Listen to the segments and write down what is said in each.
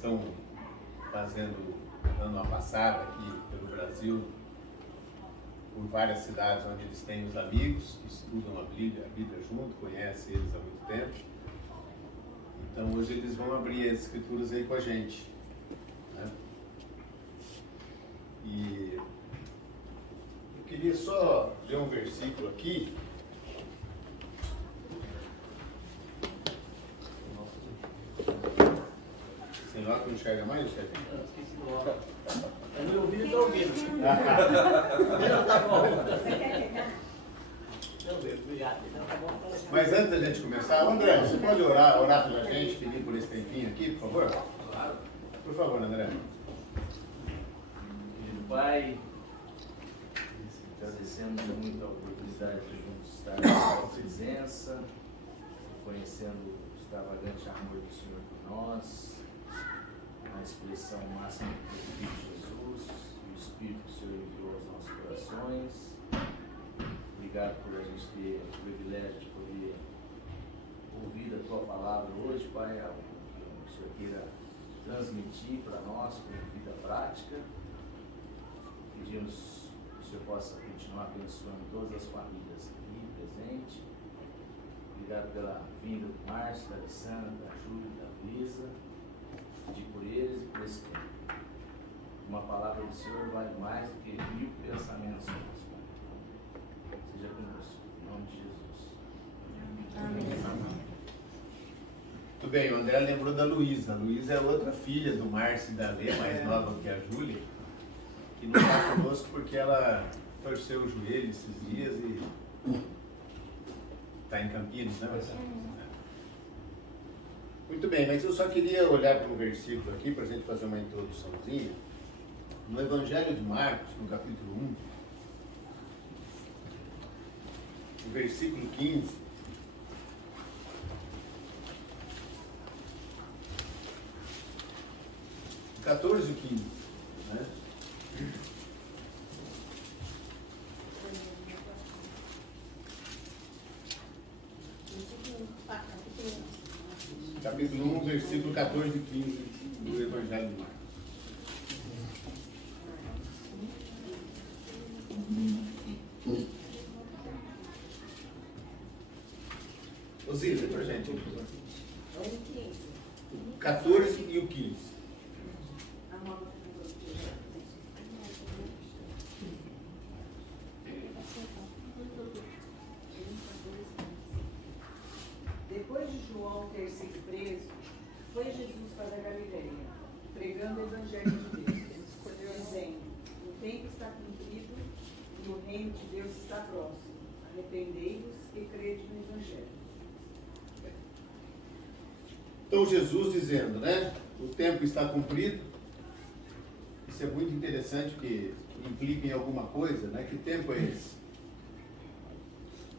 estão dando uma passada aqui pelo Brasil, por várias cidades onde eles têm os amigos, que estudam a Bíblia junto, conhecem eles há muito tempo. Então hoje eles vão abrir as escrituras aí com a gente, né? E eu queria só ler um versículo aqui. Sem lá que não enxerga mais, não enxerga? Eu esqueci do óculos. É meu ouvido e estou ouvindo. Não, tá bom. Obrigado. Não, tá bom. Mas antes da gente começar, André, você pode orar pela gente, pedir por esse tempinho aqui, por favor? Claro. Por favor, André. Querido Pai, agradecemos muito a oportunidade de juntos estar na sua presença, conhecendo o extravagante amor do Senhor por nós, a expressão máxima do Filho Jesus, o Espírito que o Senhor enviou aos nossos corações. Obrigado por a gente ter o privilégio de poder ouvir a Tua palavra hoje, Pai, algo que o Senhor queira transmitir para nós com vida prática. Pedimos que o Senhor possa continuar abençoando todas as famílias aqui presentes. Obrigado pela vinda do Márcio, da Alessandra, da Júlia, da Luísa. Pedir por eles e por esse tempo. Uma palavra do Senhor vale mais do que 1000 pensamentos nossos, Pai. Seja conosco, em nome de Jesus. Amém. Muito bem, o André lembrou da Luísa. A Luísa é outra filha do Márcio e da Lê, mais nova que a Júlia, que não está conosco porque ela torceu o joelho esses dias e está em Campinas, né? Muito bem, mas eu só queria olhar para um versículo aqui para a gente fazer uma introduçãozinha. No Evangelho de Marcos, no capítulo 1, no versículo 15, o 14 e 15, né? Capítulo 1, versículo 14 e 15 do Evangelho de Marcos. Osílio, lê pra gente. O 14 e o 15. Depois de João ter sido preso, foi Jesus para a Galileia, pregando o Evangelho de Deus, dizendo: o tempo está cumprido e o reino de Deus está próximo. Arrependei-vos e crede no Evangelho. Então Jesus dizendo, né? O tempo está cumprido. Isso é muito interessante porque implica em alguma coisa, né? Que tempo é esse?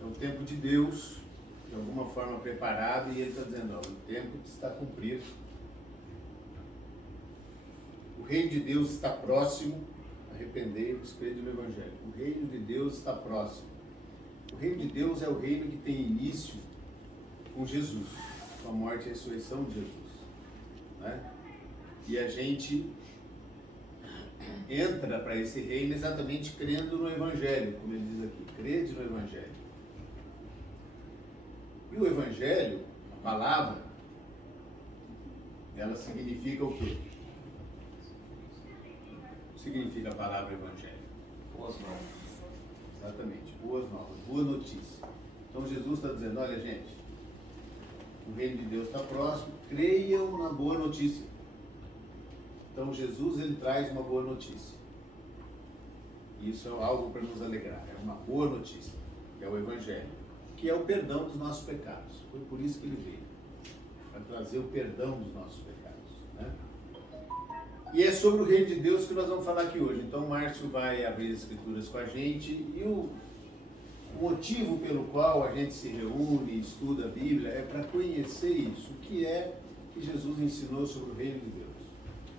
É o tempo de Deus, de alguma forma preparado, e ele está dizendo, ó, o tempo está cumprido. O reino de Deus está próximo. Arrependei-vos, crede no Evangelho. O reino de Deus está próximo. O reino de Deus é o reino que tem início com Jesus, com a morte e a ressurreição de Jesus, né? E a gente entra para esse reino exatamente crendo no Evangelho, como ele diz aqui, crede no Evangelho. E o Evangelho, a palavra, ela significa o quê? O que significa a palavra Evangelho? Boas novas. Exatamente, boas novas, boa notícia. Então Jesus está dizendo, olha gente, o reino de Deus está próximo, creiam na boa notícia. Então Jesus, ele traz uma boa notícia. Isso é algo para nos alegrar, é uma boa notícia, que é o Evangelho, que é o perdão dos nossos pecados. Foi por isso que ele veio, para trazer o perdão dos nossos pecados, né? E é sobre o reino de Deus que nós vamos falar aqui hoje. Então o Márcio vai abrir as escrituras com a gente, e o motivo pelo qual a gente se reúne e estuda a Bíblia é para conhecer isso. O que é que Jesus ensinou sobre o reino de Deus?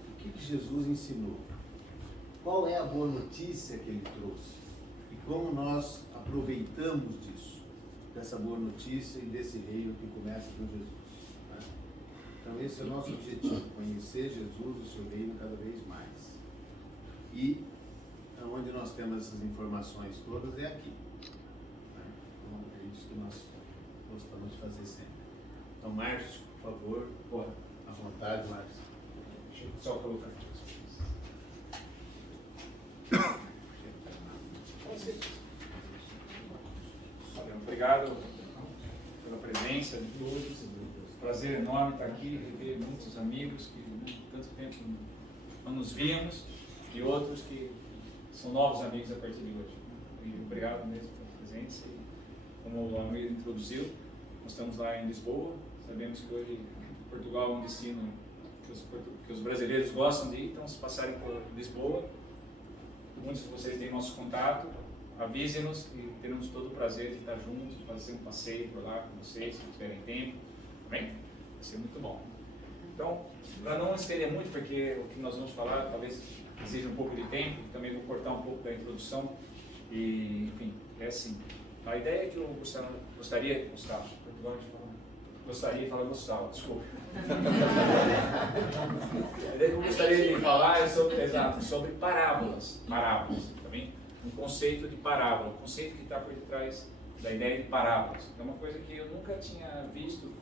O que Jesus ensinou? Qual é a boa notícia que ele trouxe? E como nós aproveitamos disso, dessa boa notícia e desse reino que começa com Jesus, né? Então esse é o nosso objetivo, conhecer Jesus, o seu reino cada vez mais. E onde nós temos essas informações todas é aqui. Então é isso que nós gostamos de fazer sempre. Então, Marcos, por favor, à vontade, Marcos. Deixa eu só colocar aqui. Obrigado pela presença de todos. Prazer enorme estar aqui, rever muitos amigos que tanto tempo não nos víamos e outros que são novos amigos a partir de hoje. E obrigado mesmo pela presença. E, como o Amir introduziu, nós estamos lá em Lisboa. Sabemos que hoje Portugal é um destino que os brasileiros gostam de ir, então se passarem por Lisboa, muitos de vocês têm nosso contato, avisem-nos e teremos todo o prazer de estar juntos, fazer um passeio por lá com vocês, se tiverem tempo, tá bem? Vai ser muito bom. Então, para não estender muito, porque o que nós vamos falar talvez exija um pouco de tempo, também vou cortar um pouco da introdução, e, enfim, é assim. A ideia é que eu gostaria, Gustavo, desculpa. A ideia que eu gostaria de falar é sobre parábolas, tá bem? Um conceito de parábola, um conceito que está por detrás da ideia de parábolas. É uma coisa que eu nunca tinha visto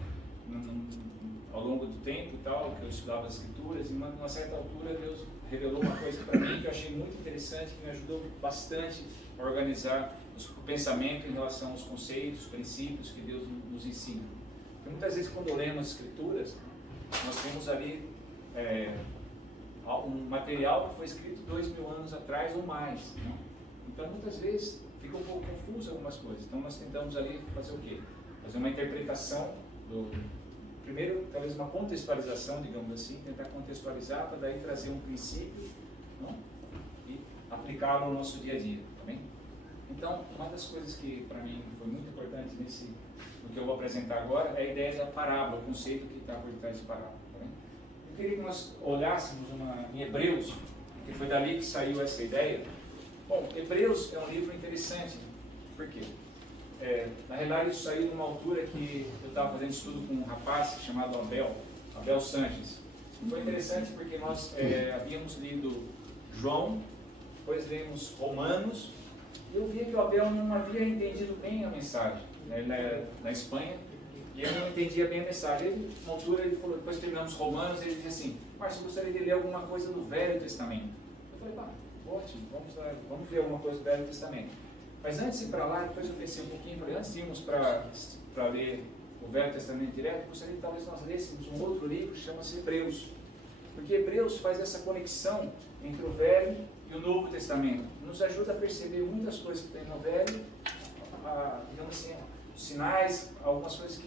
ao longo do tempo e tal, que eu estudava as escrituras, e numa certa altura Deus revelou uma coisa para mim que eu achei muito interessante, que me ajudou bastante a organizar o pensamento em relação aos conceitos, princípios que Deus nos ensina. Porque muitas vezes quando lemos as escrituras, nós temos ali um material que foi escrito 2000 anos atrás ou mais, né? Então muitas vezes fica um pouco confuso algumas coisas. Então nós tentamos ali fazer o quê? Fazer uma interpretação primeiro, talvez uma contextualização, digamos assim, tentar contextualizar para daí trazer um princípio, não? E aplicá-lo no nosso dia a dia, tá bem? Então, uma das coisas que para mim foi muito importante no que eu vou apresentar agora é a ideia da parábola, o conceito que está por trás de parábola, tá bem? Eu queria que nós olhássemos em Hebreus, porque foi dali que saiu essa ideia. Bom, Hebreus é um livro interessante, por quê? Na realidade isso saiu numa altura que eu estava fazendo estudo com um rapaz chamado Abel Sanches. Foi interessante porque nós havíamos lido João, depois lemos Romanos, e eu via que o Abel não havia entendido bem a mensagem. Ele é da Espanha, e eu não entendia bem a mensagem. Ele, numa altura, ele falou, depois terminamos Romanos, ele disse assim, Márcio, eu gostaria de ler alguma coisa do Velho Testamento. Eu falei, ótimo, vamos ver alguma coisa do Velho Testamento. Mas antes de ir para lá, depois eu pensei um pouquinho, falei, antes de irmos para ler o Velho Testamento direto, gostaria que talvez nós lêssemos um outro livro que chama-se Hebreus. Porque Hebreus faz essa conexão entre o Velho e o Novo Testamento. Nos ajuda a perceber muitas coisas que tem no Velho, digamos assim, os sinais, algumas coisas que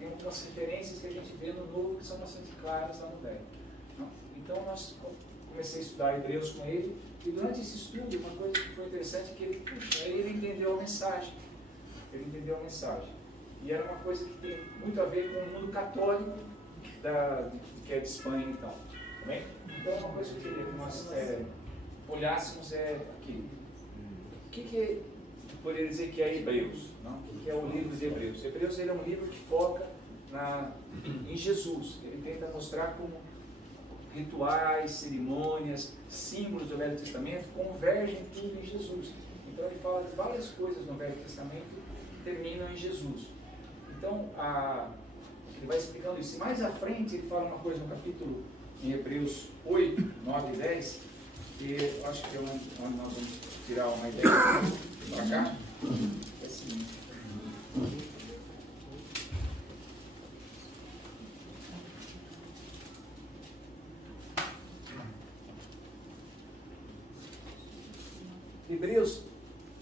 tem algumas referências que a gente vê no Novo que são bastante claras lá no Velho. Então, comecei a estudar Hebreus com ele, e durante esse estudo, uma coisa que foi interessante é que ele entendeu a mensagem. Ele entendeu a mensagem. E era uma coisa que tem muito a ver com o mundo católico que é de Espanha, então. Tá bem? Então, uma coisa que eu queria que nós olhássemos aqui. O que poderia dizer que é Hebreus? Não? O que é o livro de Hebreus? Hebreus ele é um livro que foca em Jesus. Ele tenta mostrar como rituais, cerimônias, símbolos do Velho Testamento convergem tudo em Jesus. Então ele fala de várias coisas no Velho Testamento que terminam em Jesus. Então ele vai explicando isso. E mais à frente ele fala uma coisa no capítulo em Hebreus 8, 9 e 10, que eu acho que é onde nós vamos tirar uma ideia para cá. É o seguinte. Hebreus,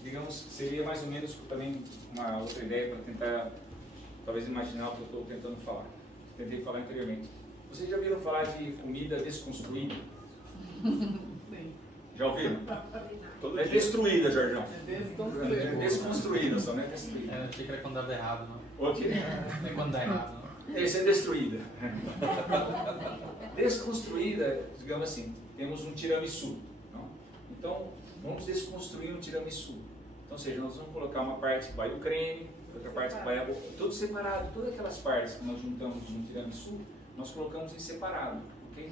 digamos, seria mais ou menos também uma outra ideia para tentar, talvez, imaginar o que eu estou tentando falar. Tentei falar anteriormente. Vocês já ouviram falar de comida desconstruída? Sim. Já ouviram? É destruída, Jorjão. É desconstruída só, não é destruída. Eu achei que era quando dava errado, não? O quê? Não é quando dá errado, não? Deve ser destruída. Desconstruída, digamos assim, temos um tiramisu. Não? Então, vamos desconstruir um tiramisu. Então, ou seja, nós vamos colocar uma parte que vai o creme, outra parte que vai a boca, tudo separado, todas aquelas partes que nós juntamos no tiramisu, nós colocamos em separado, ok?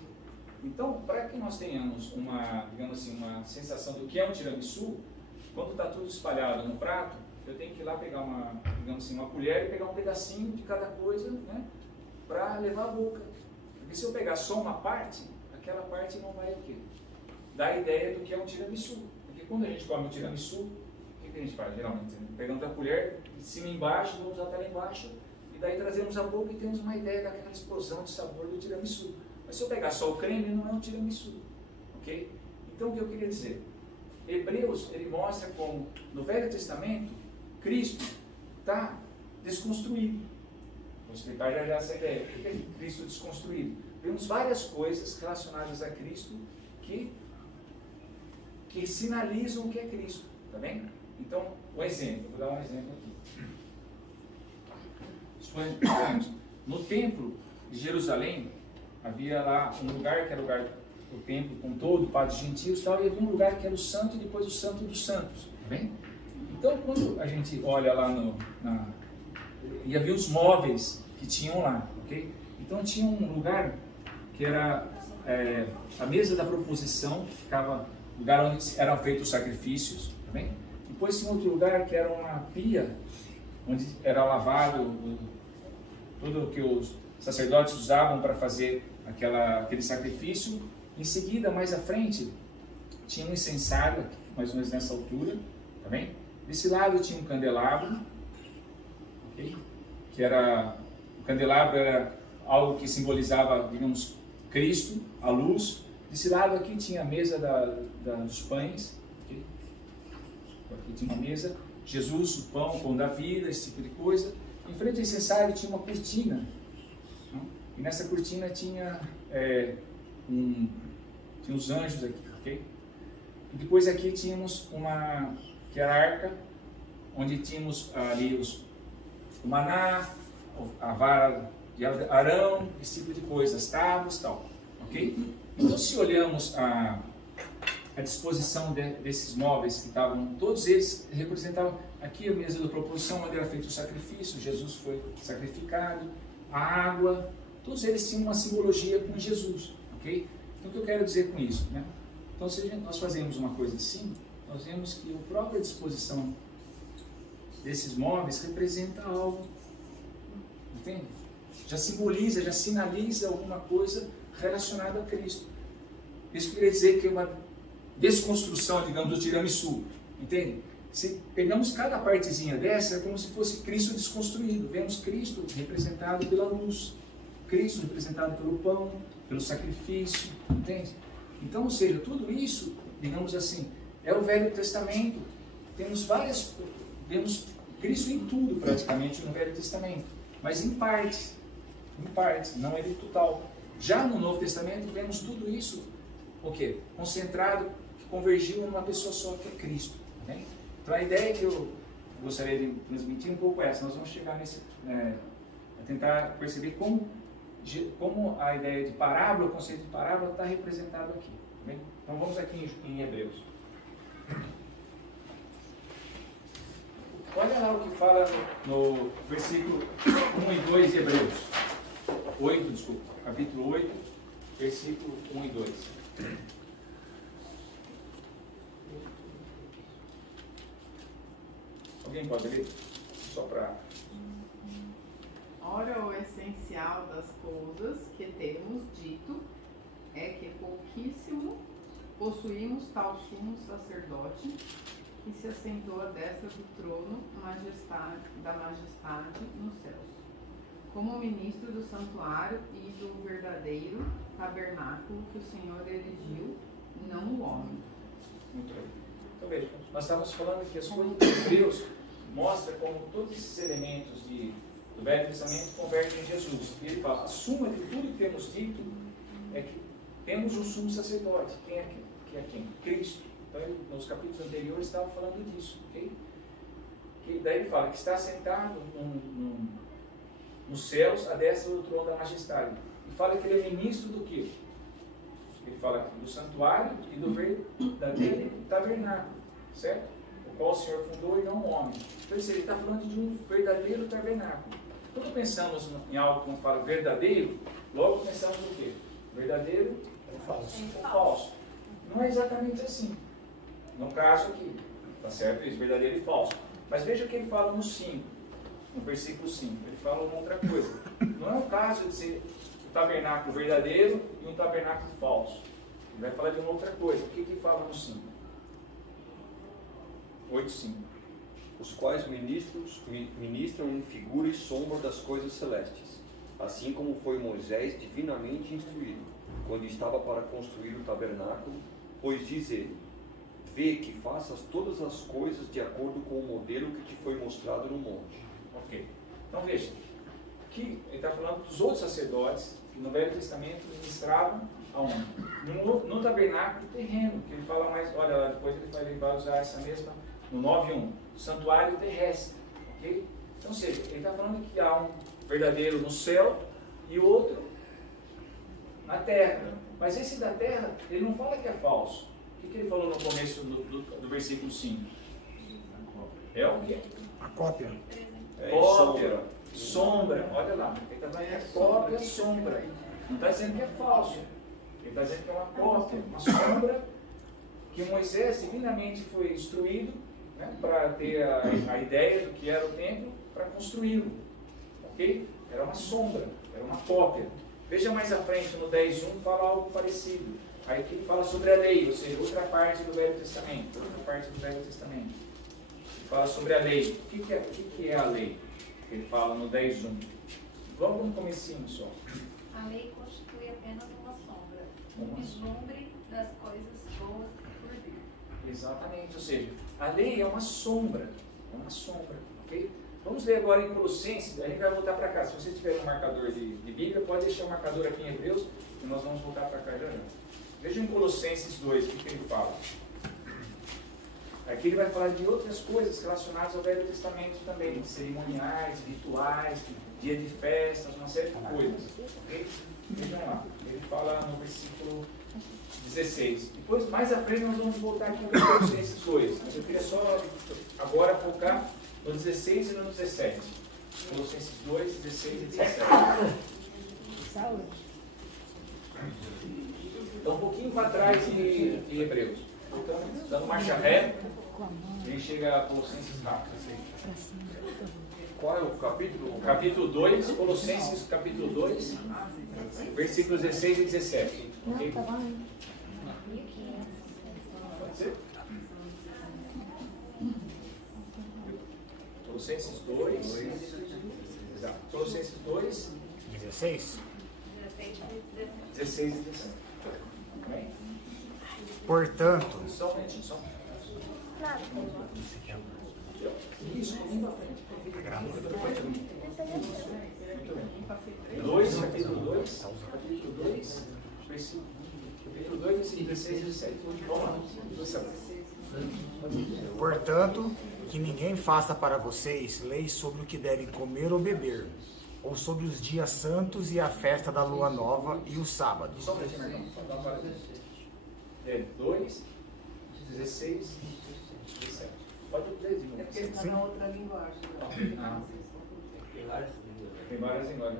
Então, para que nós tenhamos uma, digamos assim, uma sensação do que é um tiramisu, quando está tudo espalhado no prato, eu tenho que ir lá pegar uma, digamos assim, uma colher e pegar um pedacinho de cada coisa, né, para levar à boca. Porque se eu pegar só uma parte, aquela parte não vai o quê? Dar a ideia do que é um tiramisu. Porque quando a gente come um tiramisu, o que a gente faz geralmente? Pegamos a colher de cima e embaixo, vamos até lá embaixo, e daí trazemos a boca e temos uma ideia daquela explosão de sabor do tiramisu. Mas se eu pegar só o creme, não é um tiramisu, ok? Então o que eu queria dizer? Hebreus, ele mostra como no Velho Testamento, Cristo está desconstruído. Vou explicar já essa ideia. O que é Cristo desconstruído? Temos várias coisas relacionadas a Cristo que sinalizam o que é Cristo, tá bem? Então, um exemplo, vou dar um exemplo aqui. No templo de Jerusalém, havia lá um lugar que era o lugar do templo com todo, para os gentios e tal, e havia um lugar que era o santo e depois o santo dos santos, tá bem? Então, quando a gente olha lá e havia os móveis que tinham lá, ok? Então tinha um lugar que era a mesa da proposição, que ficava o lugar onde eram feitos os sacrifícios, tá bem? Depois tinha outro lugar que era uma pia, onde era lavado tudo o que os sacerdotes usavam para fazer aquele sacrifício. Em seguida, mais à frente, tinha um incensário, mais ou menos nessa altura, tá bem? Desse lado tinha um candelabro, okay? Que era, o candelabro era algo que simbolizava, digamos, Cristo, a luz. Desse lado aqui tinha a mesa dos pães, okay? Aqui tinha uma mesa, Jesus, o pão da vida, esse tipo de coisa. Em frente ao incensário tinha uma cortina, né? E nessa cortina tinha tinha os anjos aqui, ok? E depois aqui tínhamos que era a arca, onde tínhamos ali o maná, a vara de Arão, esse tipo de coisa, as tábuas e tal, ok? Então, se olhamos a disposição desses móveis que estavam, todos eles representavam aqui a mesa da proposição, onde era feito o sacrifício, Jesus foi sacrificado, a água, todos eles tinham uma simbologia com Jesus, ok? Então, o que eu quero dizer com isso, né? Então, se nós fazemos uma coisa assim, nós vemos que a própria disposição desses móveis representa algo, entende? Já simboliza, já sinaliza alguma coisa relacionada a Cristo. Isso queria dizer que é uma desconstrução, digamos, do tiramisu, entende? Se pegamos cada partezinha dessa, é como se fosse Cristo desconstruído. Vemos Cristo representado pela luz, Cristo representado pelo pão, pelo sacrifício, entende? Então, ou seja, tudo isso, digamos assim, é o Velho Testamento. Vemos Cristo em tudo, praticamente, no Velho Testamento, mas em partes, não é total. Já no Novo Testamento, vemos tudo isso, o quê? Concentrado, que convergiu numa pessoa só, que é Cristo. Né? Então, a ideia que eu gostaria de transmitir um pouco é essa. Nós vamos chegar a tentar perceber como a ideia de parábola, o conceito de parábola está representado aqui. Tá bem? Então, vamos aqui em Hebreus. Olha lá o que fala no versículo 1 e 2 de Hebreus. 8, desculpa. Capítulo 8, versículo 1 e 2. Alguém pode ler? Só para... Ora, o essencial das coisas que temos dito é que pouquíssimo possuímos tal sumo sacerdote que se assentou à destra do trono da majestade nos céus, como ministro do santuário e do verdadeiro tabernáculo que o Senhor erigiu, não o homem. Muito bem. Então veja, nós estávamos falando que as coisas de Hebreus mostram como todos esses elementos do Velho Testamento convertem em Jesus. E ele fala, a suma de tudo que temos dito é que temos um sumo sacerdote. Quem é quem? Cristo. Então, nos capítulos anteriores estava falando disso, ok? Que daí ele fala que está sentado nos céus, à destra do trono da majestade. E fala que ele é ministro do quê? Ele fala aqui do santuário e do verdadeiro tabernáculo, certo? O qual o Senhor fundou e não o homem. Então, ele está falando de um verdadeiro tabernáculo. Quando pensamos em algo como fala verdadeiro, Logo pensamos o quê? Verdadeiro ou falso. Não é exatamente assim. No caso aqui, tá certo isso, verdadeiro e falso. Mas veja o que ele fala no 5, no versículo 5. Ele fala uma outra coisa. Não é o caso de ser um tabernáculo verdadeiro e um tabernáculo falso. Ele vai falar de uma outra coisa. O que ele fala no 5? 8:5. Os quais ministram em figura e sombra das coisas celestes, assim como foi Moisés divinamente instruído, quando estava para construir o tabernáculo, pois diz ele: vê que faças todas as coisas de acordo com o modelo que te foi mostrado no monte. Ok. Então veja, que ele está falando dos outros sacerdotes que no Velho Testamento ministravam aonde? No tabernáculo terreno, que ele fala mais, olha lá, depois ele vai usar essa mesma, no 9:1, santuário terrestre. Ok? Então, ou seja, ele está falando que há um verdadeiro no céu e outro na terra. Mas esse da terra, ele não fala que é falso. O que ele falou no começo do versículo 5? É o quê? A cópia. Cópia, sombra, olha lá. Ele está falando que é cópia, sombra. Não está dizendo que é falso. Ele está dizendo que é uma cópia, uma sombra que Moisés divinamente foi instruído, né, para ter a ideia do que era o templo, para construí-lo. Ok? Era uma sombra, era uma cópia. Veja mais à frente, no 10:1, fala algo parecido. Aí que ele fala sobre a lei, ou seja, outra parte do Velho Testamento. Ele fala sobre a lei. O que é a lei? Ele fala no 10:1. Logo no comecinho só. A lei constitui apenas uma sombra, um vislumbre das coisas boas por vir. Exatamente, ou seja, a lei é uma sombra, ok? Vamos ler agora em Colossenses, a gente vai voltar para cá. Se você tiver um marcador de Bíblia, pode deixar o marcador aqui em Hebreus, e nós vamos voltar para cá já. Veja em Colossenses 2, o que ele fala. Aqui ele vai falar de outras coisas relacionadas ao Velho Testamento também, de cerimoniais, rituais, dia de festas, uma série de coisas. Okay? Vejam lá, ele fala no versículo 16. Depois, mais à frente, nós vamos voltar aqui para Colossenses 2. Mas eu queria só agora focar no 16 e no 17. Colossenses 2, 16 e 17. Então, um pouquinho para trás de Hebreus. Então, dando marcha ré, a gente chega a Colossenses rápido. Qual é o capítulo? O capítulo 2, Colossenses capítulo 2, versículos 16 e 17. Okay? Pode ser? Colossenses 2. Exato. Colossenses 2. 16. 16 e 17. Bem? Portanto, Só um momentinho, só. Isso, indo à frente. Muito bem. 2, capítulo 2, versículo 16 e 17. Vamos lá. portanto, que ninguém faça para vocês leis sobre o que devem comer ou beber, ou sobre os dias santos e a festa da lua nova e os sábados. Só um minutinho, meu irmão. Dá uma paradinha. 2, 16 e 17. Pode ler de novo. É porque ele está na outra linguagem. Ah. Tem várias linguagens.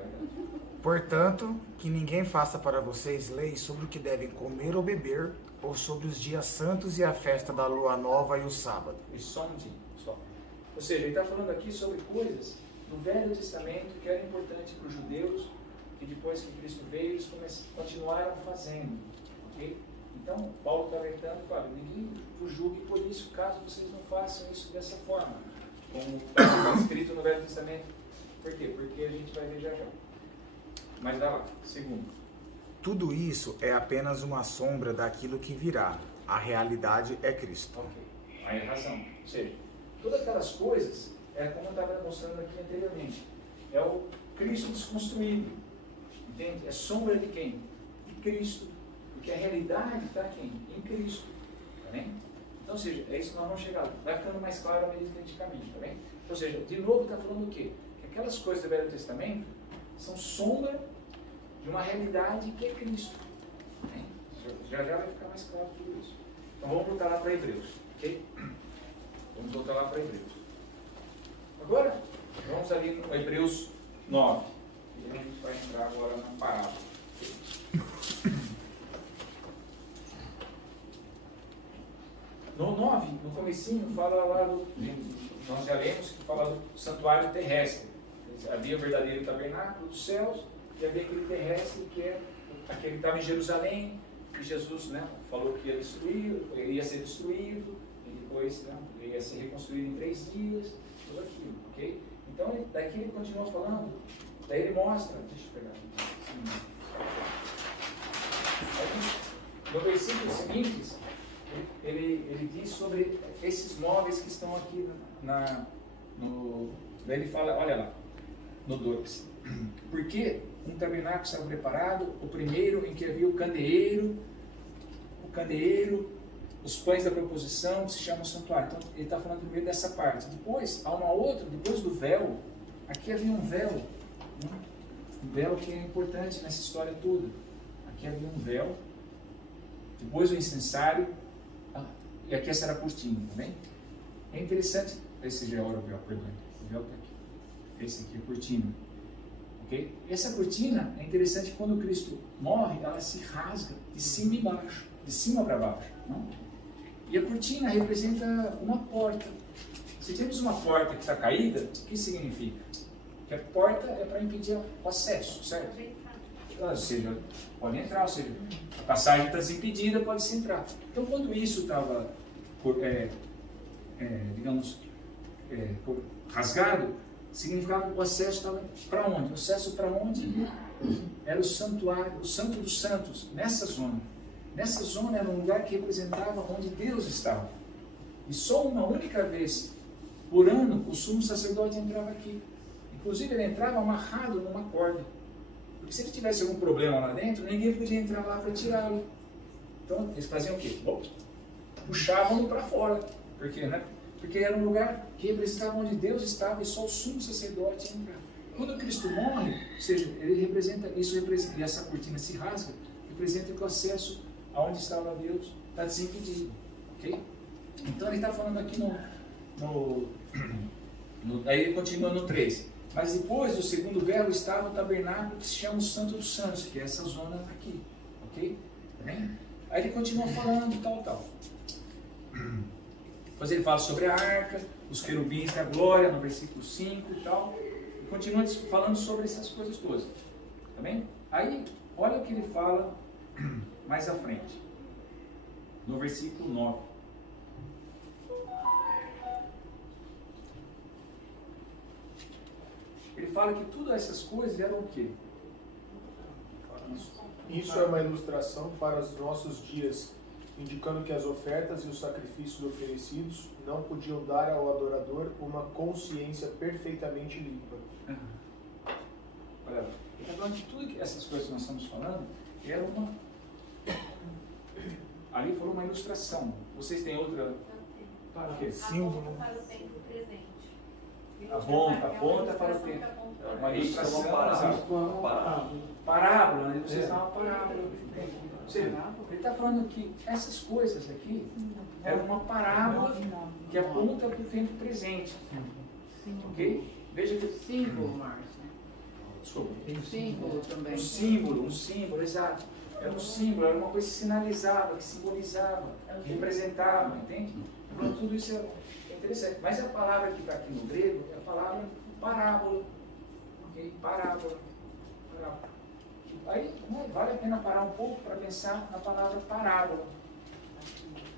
Portanto, que ninguém faça para vocês leis sobre o que devem comer ou beber, ou sobre os dias santos e a festa da lua nova e o sábado. E sonde, só. Ou seja, ele está falando aqui sobre coisas do Velho Testamento que eram importantes para os judeus, que depois que Cristo veio, eles continuaram fazendo. Ok? Então, Paulo está alertando, claro, ninguém vos julgue por isso, caso vocês não façam isso dessa forma. Como está escrito no Velho Testamento. Por quê? Porque a gente vai ver já já. Mas dá lá, segundo. Tudo isso é apenas uma sombra daquilo que virá. A realidade é Cristo. Ok, aí é razão. Ou seja, todas aquelas coisas, é como eu estava mostrando aqui anteriormente, é o Cristo desconstruído. Entende? É sombra de quem? De Cristo. Porque a realidade está quem? Em Cristo. Tá bem? Então, ou seja, é isso que nós vamos chegar. Vai ficando mais claro à medida que a gente caminha. Tá bem? Então, ou seja, de novo está falando o quê? Que aquelas coisas do Velho Testamento são sombra de uma realidade que é Cristo. Né? Já vai ficar mais claro tudo isso. Então vamos voltar lá para Hebreus. Ok? Vamos voltar lá para Hebreus. Agora, vamos ali no Hebreus 9. E a gente vai entrar agora na parábola. No 9, no comecinho, fala lá nós já lemos que fala do santuário terrestre. Havia o verdadeiro tabernáculo dos céus e havia aquele terrestre que é aquele que estava em Jerusalém, que Jesus, né, falou que ia ser destruído, e depois, né, ia ser reconstruído em 3 dias, tudo aquilo, ok? Então, daqui ele continua falando, daí ele mostra, deixa eu pegar aqui. No versículo seguinte, ele diz sobre esses móveis que estão aqui daí ele fala, olha lá, no 2. Porque um tabernáculo estava preparado, o primeiro em que havia o candeeiro, os pães da proposição, que se chama santuário. Então, ele está falando primeiro dessa parte. Depois, há uma outra, depois do véu, aqui havia um véu, né? Um véu que é importante nessa história toda. Aqui havia um véu, depois o incensário, e aqui essa era a cortina, tá bem? É interessante, esse já era o véu, perdão, o véu está aqui. Esse aqui é a cortina. Okay? Essa cortina é interessante que quando Cristo morre, ela se rasga de cima e baixo, de cima para baixo. Não? E a cortina representa uma porta. Se temos uma porta que está caída, o que significa? Que a porta é para impedir o acesso, certo? Ou seja, pode entrar, ou seja, a passagem está desimpedida, pode-se entrar. Então, quando isso estava, rasgado, significava que o acesso estava para onde? O acesso para onde? Era o santuário, o santo dos santos, nessa zona. Nessa zona era um lugar que representava onde Deus estava. E só uma única vez por ano o sumo sacerdote entrava aqui. Inclusive ele entrava amarrado numa corda. Porque se ele tivesse algum problema lá dentro, ninguém podia entrar lá para tirá-lo. Então eles faziam o quê? Puxavam-no para fora. Por quê, né? Porque era um lugar que representava onde Deus estava e só o sumo sacerdote ia entrar. Quando Cristo morre, ou seja, ele representa, e essa cortina se rasga, representa que o acesso aonde estava Deus está desimpedido. Ok? Então ele está falando aqui aí ele continua no 3. Mas depois do segundo véu estava o tabernáculo que se chama o Santo dos Santos, que é essa zona aqui. Ok? Aí ele continua falando tal. Depois ele fala sobre a arca, os querubins da glória, no versículo 5 e tal. E continua falando sobre essas coisas todas. Tá bem? Aí, olha o que ele fala mais à frente. No versículo 9. Ele fala que todas essas coisas eram o quê? Isso é uma ilustração para os nossos dias, indicando que as ofertas e os sacrifícios oferecidos não podiam dar ao adorador uma consciência perfeitamente limpa. Olha, ele está falando que tudo que essas coisas que nós estamos falando era uma... Ali foi uma ilustração. Vocês têm outra? Para o quê? Símbolo. Para o tempo presente. Aponta para o tempo. Uma ilustração, parábola, né? Vocês estavam parábola. Ele está falando que essas coisas aqui eram uma parábola que aponta para o tempo presente. Ok? Veja que símbolo, Márcio. Desculpa. Símbolo também. Um símbolo, exato. Era um símbolo, era uma coisa que sinalizava, que simbolizava, que representava, entende? Então tudo isso é interessante. Mas a palavra que está aqui no grego é a palavra parábola. Ok? Parábola. Aí vale a pena parar um pouco para pensar na palavra parábola.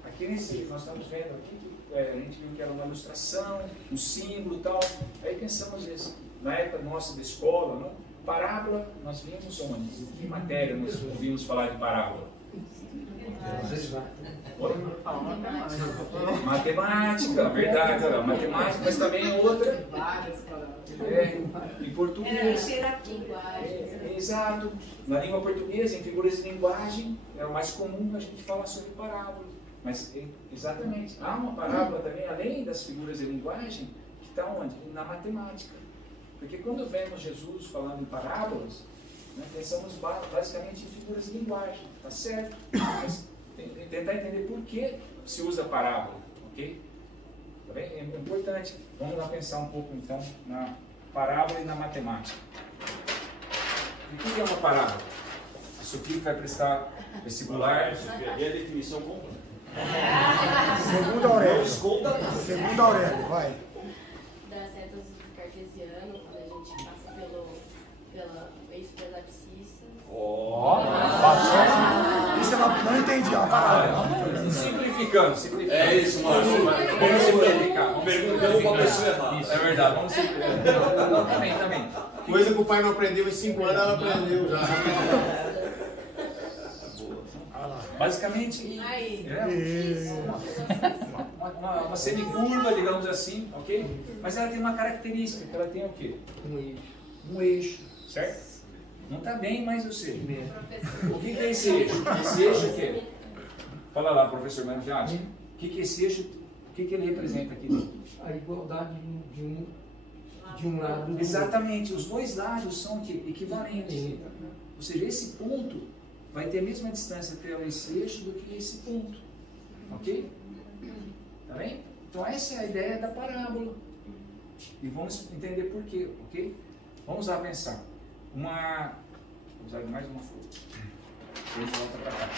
Aqui nós estamos vendo aqui, a gente viu que era uma ilustração, um símbolo e tal. Aí pensamos isso. Na época nossa da escola, não? Parábola, nós vimos onde? Em matéria nós ouvimos falar de parábola. Matemática, verdade, matemática, mas também outra. Em português. Exato. Na língua portuguesa, em figuras de linguagem, é o mais comum a gente falar sobre parábola. Mas, exatamente, há uma parábola também, além das figuras de linguagem, que está onde? Na matemática. Porque quando vemos Jesus falando em parábolas, né, pensamos basicamente em figuras de linguagem, tá certo? Mas tentar entender por que se usa parábola, ok? Tá bem? É importante. Vamos lá pensar um pouco então na parábola e na matemática. O que é uma parábola? A Sofia que vai prestar vestibular. E a definição completa. Segundo Aurélio. Segundo Aurélio, vai. Das retas cartesiano, quando a gente passa pela eixo das abscissas. Isso eu não entendi, ó. Parada. Simplificando. É isso, Márcio. Vamos simplificar. Perguntando para a pessoa errada. É verdade, vamos simplificar. Não, também. Coisa que o pai não aprendeu em 5 anos, ela aprendeu já. Basicamente, uma semicurva, digamos assim, ok? Mas ela tem uma característica, que ela tem o quê? Um eixo, certo? Não está bem, mas eu sei. O que é esse eixo? Esse eixo é o quê? Fala lá, professor Mangiati. O que é esse eixo? O que ele representa aqui? A igualdade de um lado. Exatamente, os dois lados são equivalentes. Ou seja, esse ponto vai ter a mesma distância até esse eixo do que esse ponto. Ok? Tá bem? Então essa é a ideia da parábola. E vamos entender por quê, ok? Vamos lá pensar. Vou usar mais uma folha. A gente volta para cá.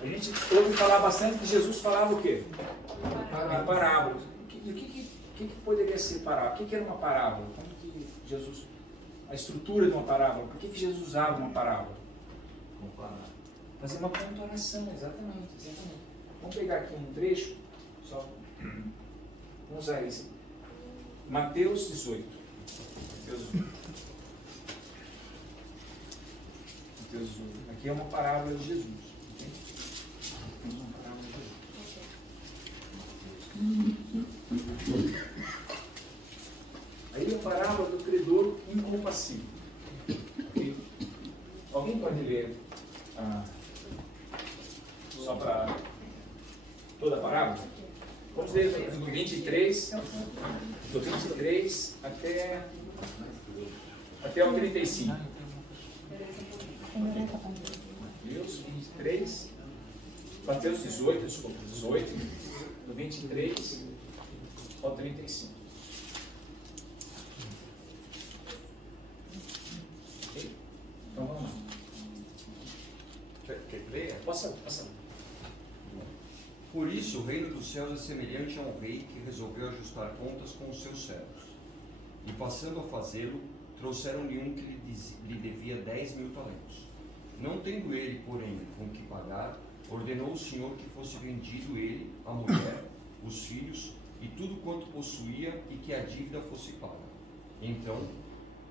A gente ouve falar bastante que Jesus falava o quê? Parábolas. O que poderia ser parábola? O que era uma parábola? Como que Jesus... A estrutura de uma parábola. Por que Jesus usava uma parábola? Fazer uma pontuação, exatamente. Vamos pegar aqui um trecho, só vamos usar esse. Mateus 18. Aqui é uma parábola de Jesus. Okay? Temos uma parábola de Jesus. Aí a parábola do credor incompassível. Okay? Alguém pode ler só para toda a parábola? Vamos ler do 23 até o 35. Mateus 23, Mateus 18, do 23 ao 35. Ok? Então vamos lá. Quer ler? Passa. Por isso, o reino dos céus é semelhante a um rei que resolveu ajustar contas com os seus servos. E passando a fazê-lo, trouxeram-lhe um que lhe devia 10.000 talentos. Não tendo ele, porém, com que pagar, ordenou o Senhor que fosse vendido ele, a mulher, os filhos e tudo quanto possuía, e que a dívida fosse paga. Então,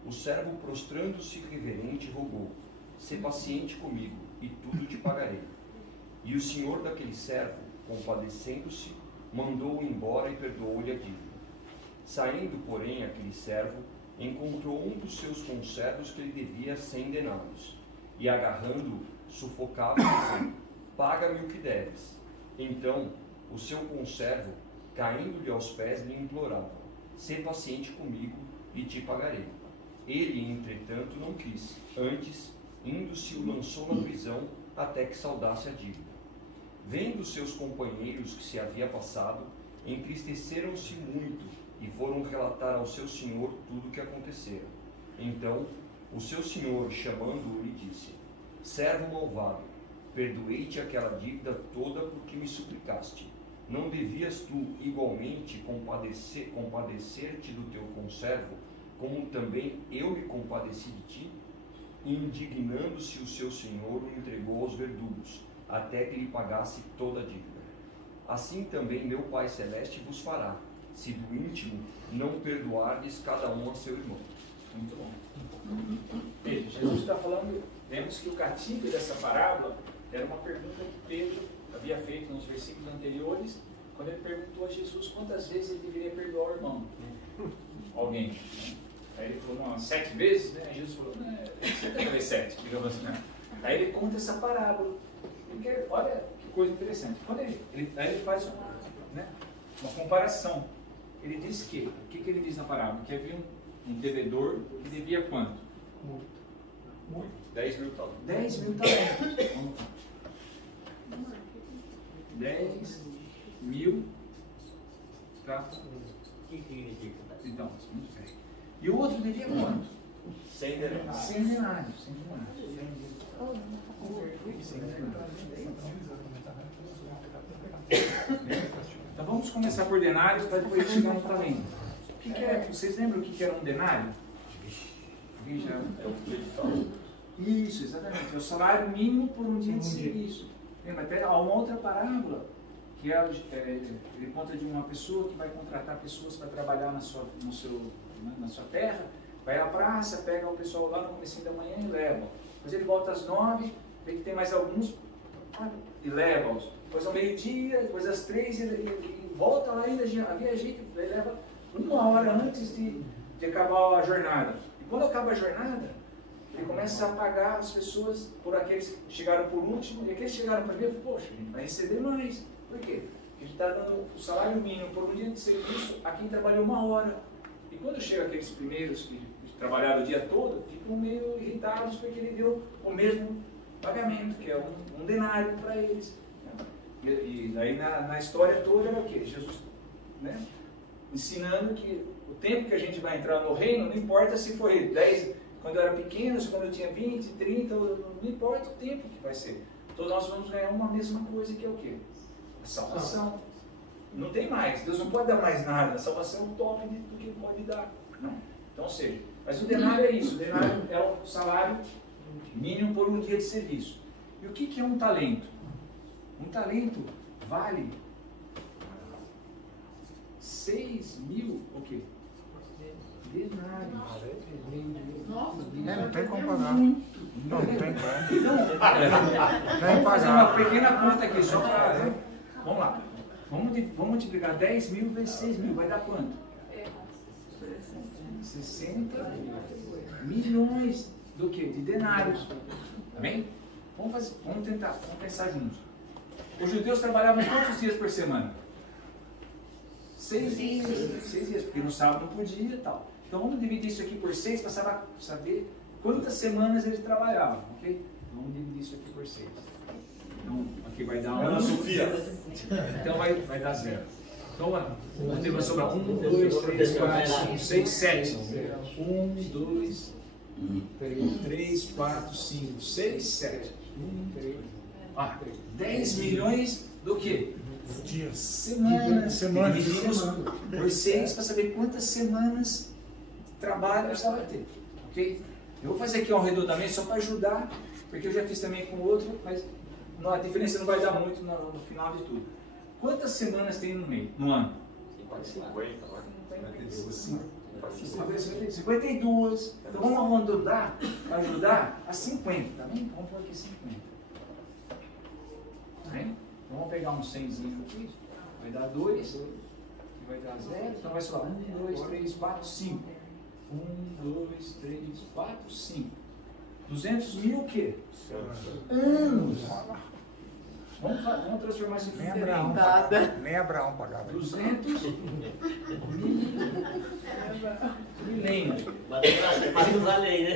o servo, prostrando-se reverente, rogou: "Sê paciente comigo, e tudo te pagarei." E o senhor daquele servo, compadecendo-se, mandou-o embora e perdoou-lhe a dívida. Saindo, porém, aquele servo, encontrou um dos seus conservos que lhe devia 100 denários, e agarrando-o, sufocava, dizendo: "Paga-me o que deves." Então, o seu conservo, caindo-lhe aos pés, lhe implorava: "Sê paciente comigo, e te pagarei." Ele, entretanto, não quis. Antes, indo-se, o lançou na prisão até que saldasse a dívida. Vendo seus companheiros que se havia passado, entristeceram-se muito e foram relatar ao seu senhor tudo o que acontecera. Então, o seu senhor, chamando-o, lhe disse: "Servo malvado, perdoei-te aquela dívida toda porque me suplicaste. Não devias tu, igualmente, compadecer-te do teu conservo, como também eu me compadeci de ti?" Indignando-se, o seu senhor o entregou aos verdugos, até que lhe pagasse toda a dívida. Assim também meu Pai Celeste vos fará, se do íntimo não perdoardes cada um a seu irmão. Muito bom. Veja, Jesus está falando, vemos que o catimbe dessa parábola era uma pergunta que Pedro havia feito nos versículos anteriores, quando ele perguntou a Jesus quantas vezes ele deveria perdoar o irmão. Alguém. Aí ele falou 7 vezes, né? Jesus falou, 70 vezes 7, digamos assim, né? Aí ele conta essa parábola. Porque, olha que coisa interessante. Quando aí ele faz uma comparação. Ele diz que, o que ele diz na parábola? Que havia um devedor que devia quanto? Muito. 10.000 talentos. 10.000 talentos. Vamos lá. 10.000 talentos. O que significa? Então, muito bem. E o outro devia quanto? 100 denários. 100 denários. 100 denários. começar por denários para depois chegar no talento. O que é? Vocês lembram o que era um denário? É o creditário. Isso, exatamente. É o salário mínimo por um dia de serviço. Lembra? Até há uma outra parábola que ele conta de uma pessoa que vai contratar pessoas para trabalhar na sua terra, vai à praça, pega o pessoal lá no começo da manhã e leva. Depois ele volta às 9, vê que tem mais alguns e leva-os. Depois ao meio-dia, depois às 3 ele volta lá ainda, havia gente, ele leva 1 hora antes de acabar a jornada. E quando acaba a jornada, ele começa a pagar as pessoas por aqueles que chegaram por último, e aqueles que chegaram primeiro, poxa, a gente vai receber mais. Por quê? Porque a gente está dando o salário mínimo por um dia de serviço a quem trabalhou 1 hora. E quando chega aqueles primeiros que trabalharam o dia todo, ficam meio irritados porque ele deu o mesmo pagamento, que é um denário para eles. E aí na história toda era o quê? Jesus, né, ensinando que o tempo que a gente vai entrar no reino, não importa se foi 10, quando eu era pequeno, se quando eu tinha 20, 30, não importa o tempo que vai ser. Então nós vamos ganhar uma mesma coisa, que é o quê? A salvação. Não tem mais, Deus não pode dar mais nada, a salvação é o top do que ele pode dar. Não. Então, ou seja, mas o denário é isso, o denário é o salário mínimo por um dia de serviço. E o que é um talento? Um talento vale 6.000 o quê? Denários. Nossa, Não tem como pagar. Não tem como. Vamos fazer uma pequena conta aqui, só para... Vamos lá. Vamos multiplicar 10.000 vezes 6.000, vai dar quanto? 60 milhões do quê? De denários. Tá bem? Vamos pensar juntos. Os judeus trabalhavam quantos dias por semana? 6 dias. 6 dias, porque no sábado não podia e tal. Então vamos dividir isso aqui por 6 para saber quantas semanas eles trabalhavam, ok? Vamos dividir isso aqui por 6. Então aqui vai dar 1. Então vai dar 0. Então vai sobrar 1, 2, 3, 4, 5, 6, 7. 1, 2, 3, 4, 5, 6, 7. 10 milhões do quê? Dias. Semanas. Dividimos por 6 para saber quantas semanas de trabalho você vai ter. Ok? Eu vou fazer aqui um arredondamento só para ajudar, porque eu já fiz também com outro, mas a diferença não vai dar muito no final de tudo. Quantas semanas tem no ano? 52. Então vamos arredondar para ajudar a 50, tá bem? Vamos pôr aqui 50. Tá bem? Então vamos pegar um 100zinho aqui, vai dar 2, e vai dar 0, então vai sobrar 1, 2, 3, 4, 5. 1, 2, 3, 4, 5. 200 mil o quê? Anos. Vamos transformar isso em Nem Abraão pagava. 200 milênios. Matusalém, né?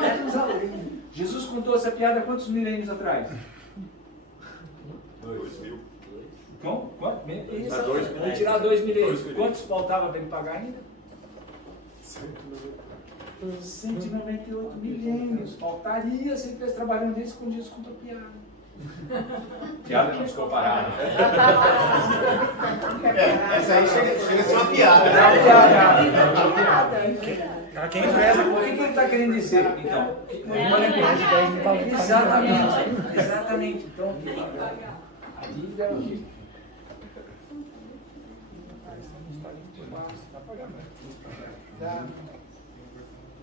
Matusalém. Jesus contou essa piada quantos milênios atrás? 2.000. Quanto? Vamos tirar 2 milênios. Quantos faltava para ele pagar ainda? 198 milênios. Faltaria se ele estivesse trabalhando desde quando Jesus contou piada. Piada não ficou parada. Essa aí chega a ser uma piada. Quem preza, o que ele está querendo dizer? Então, exatamente. Então, a dívida é o quê?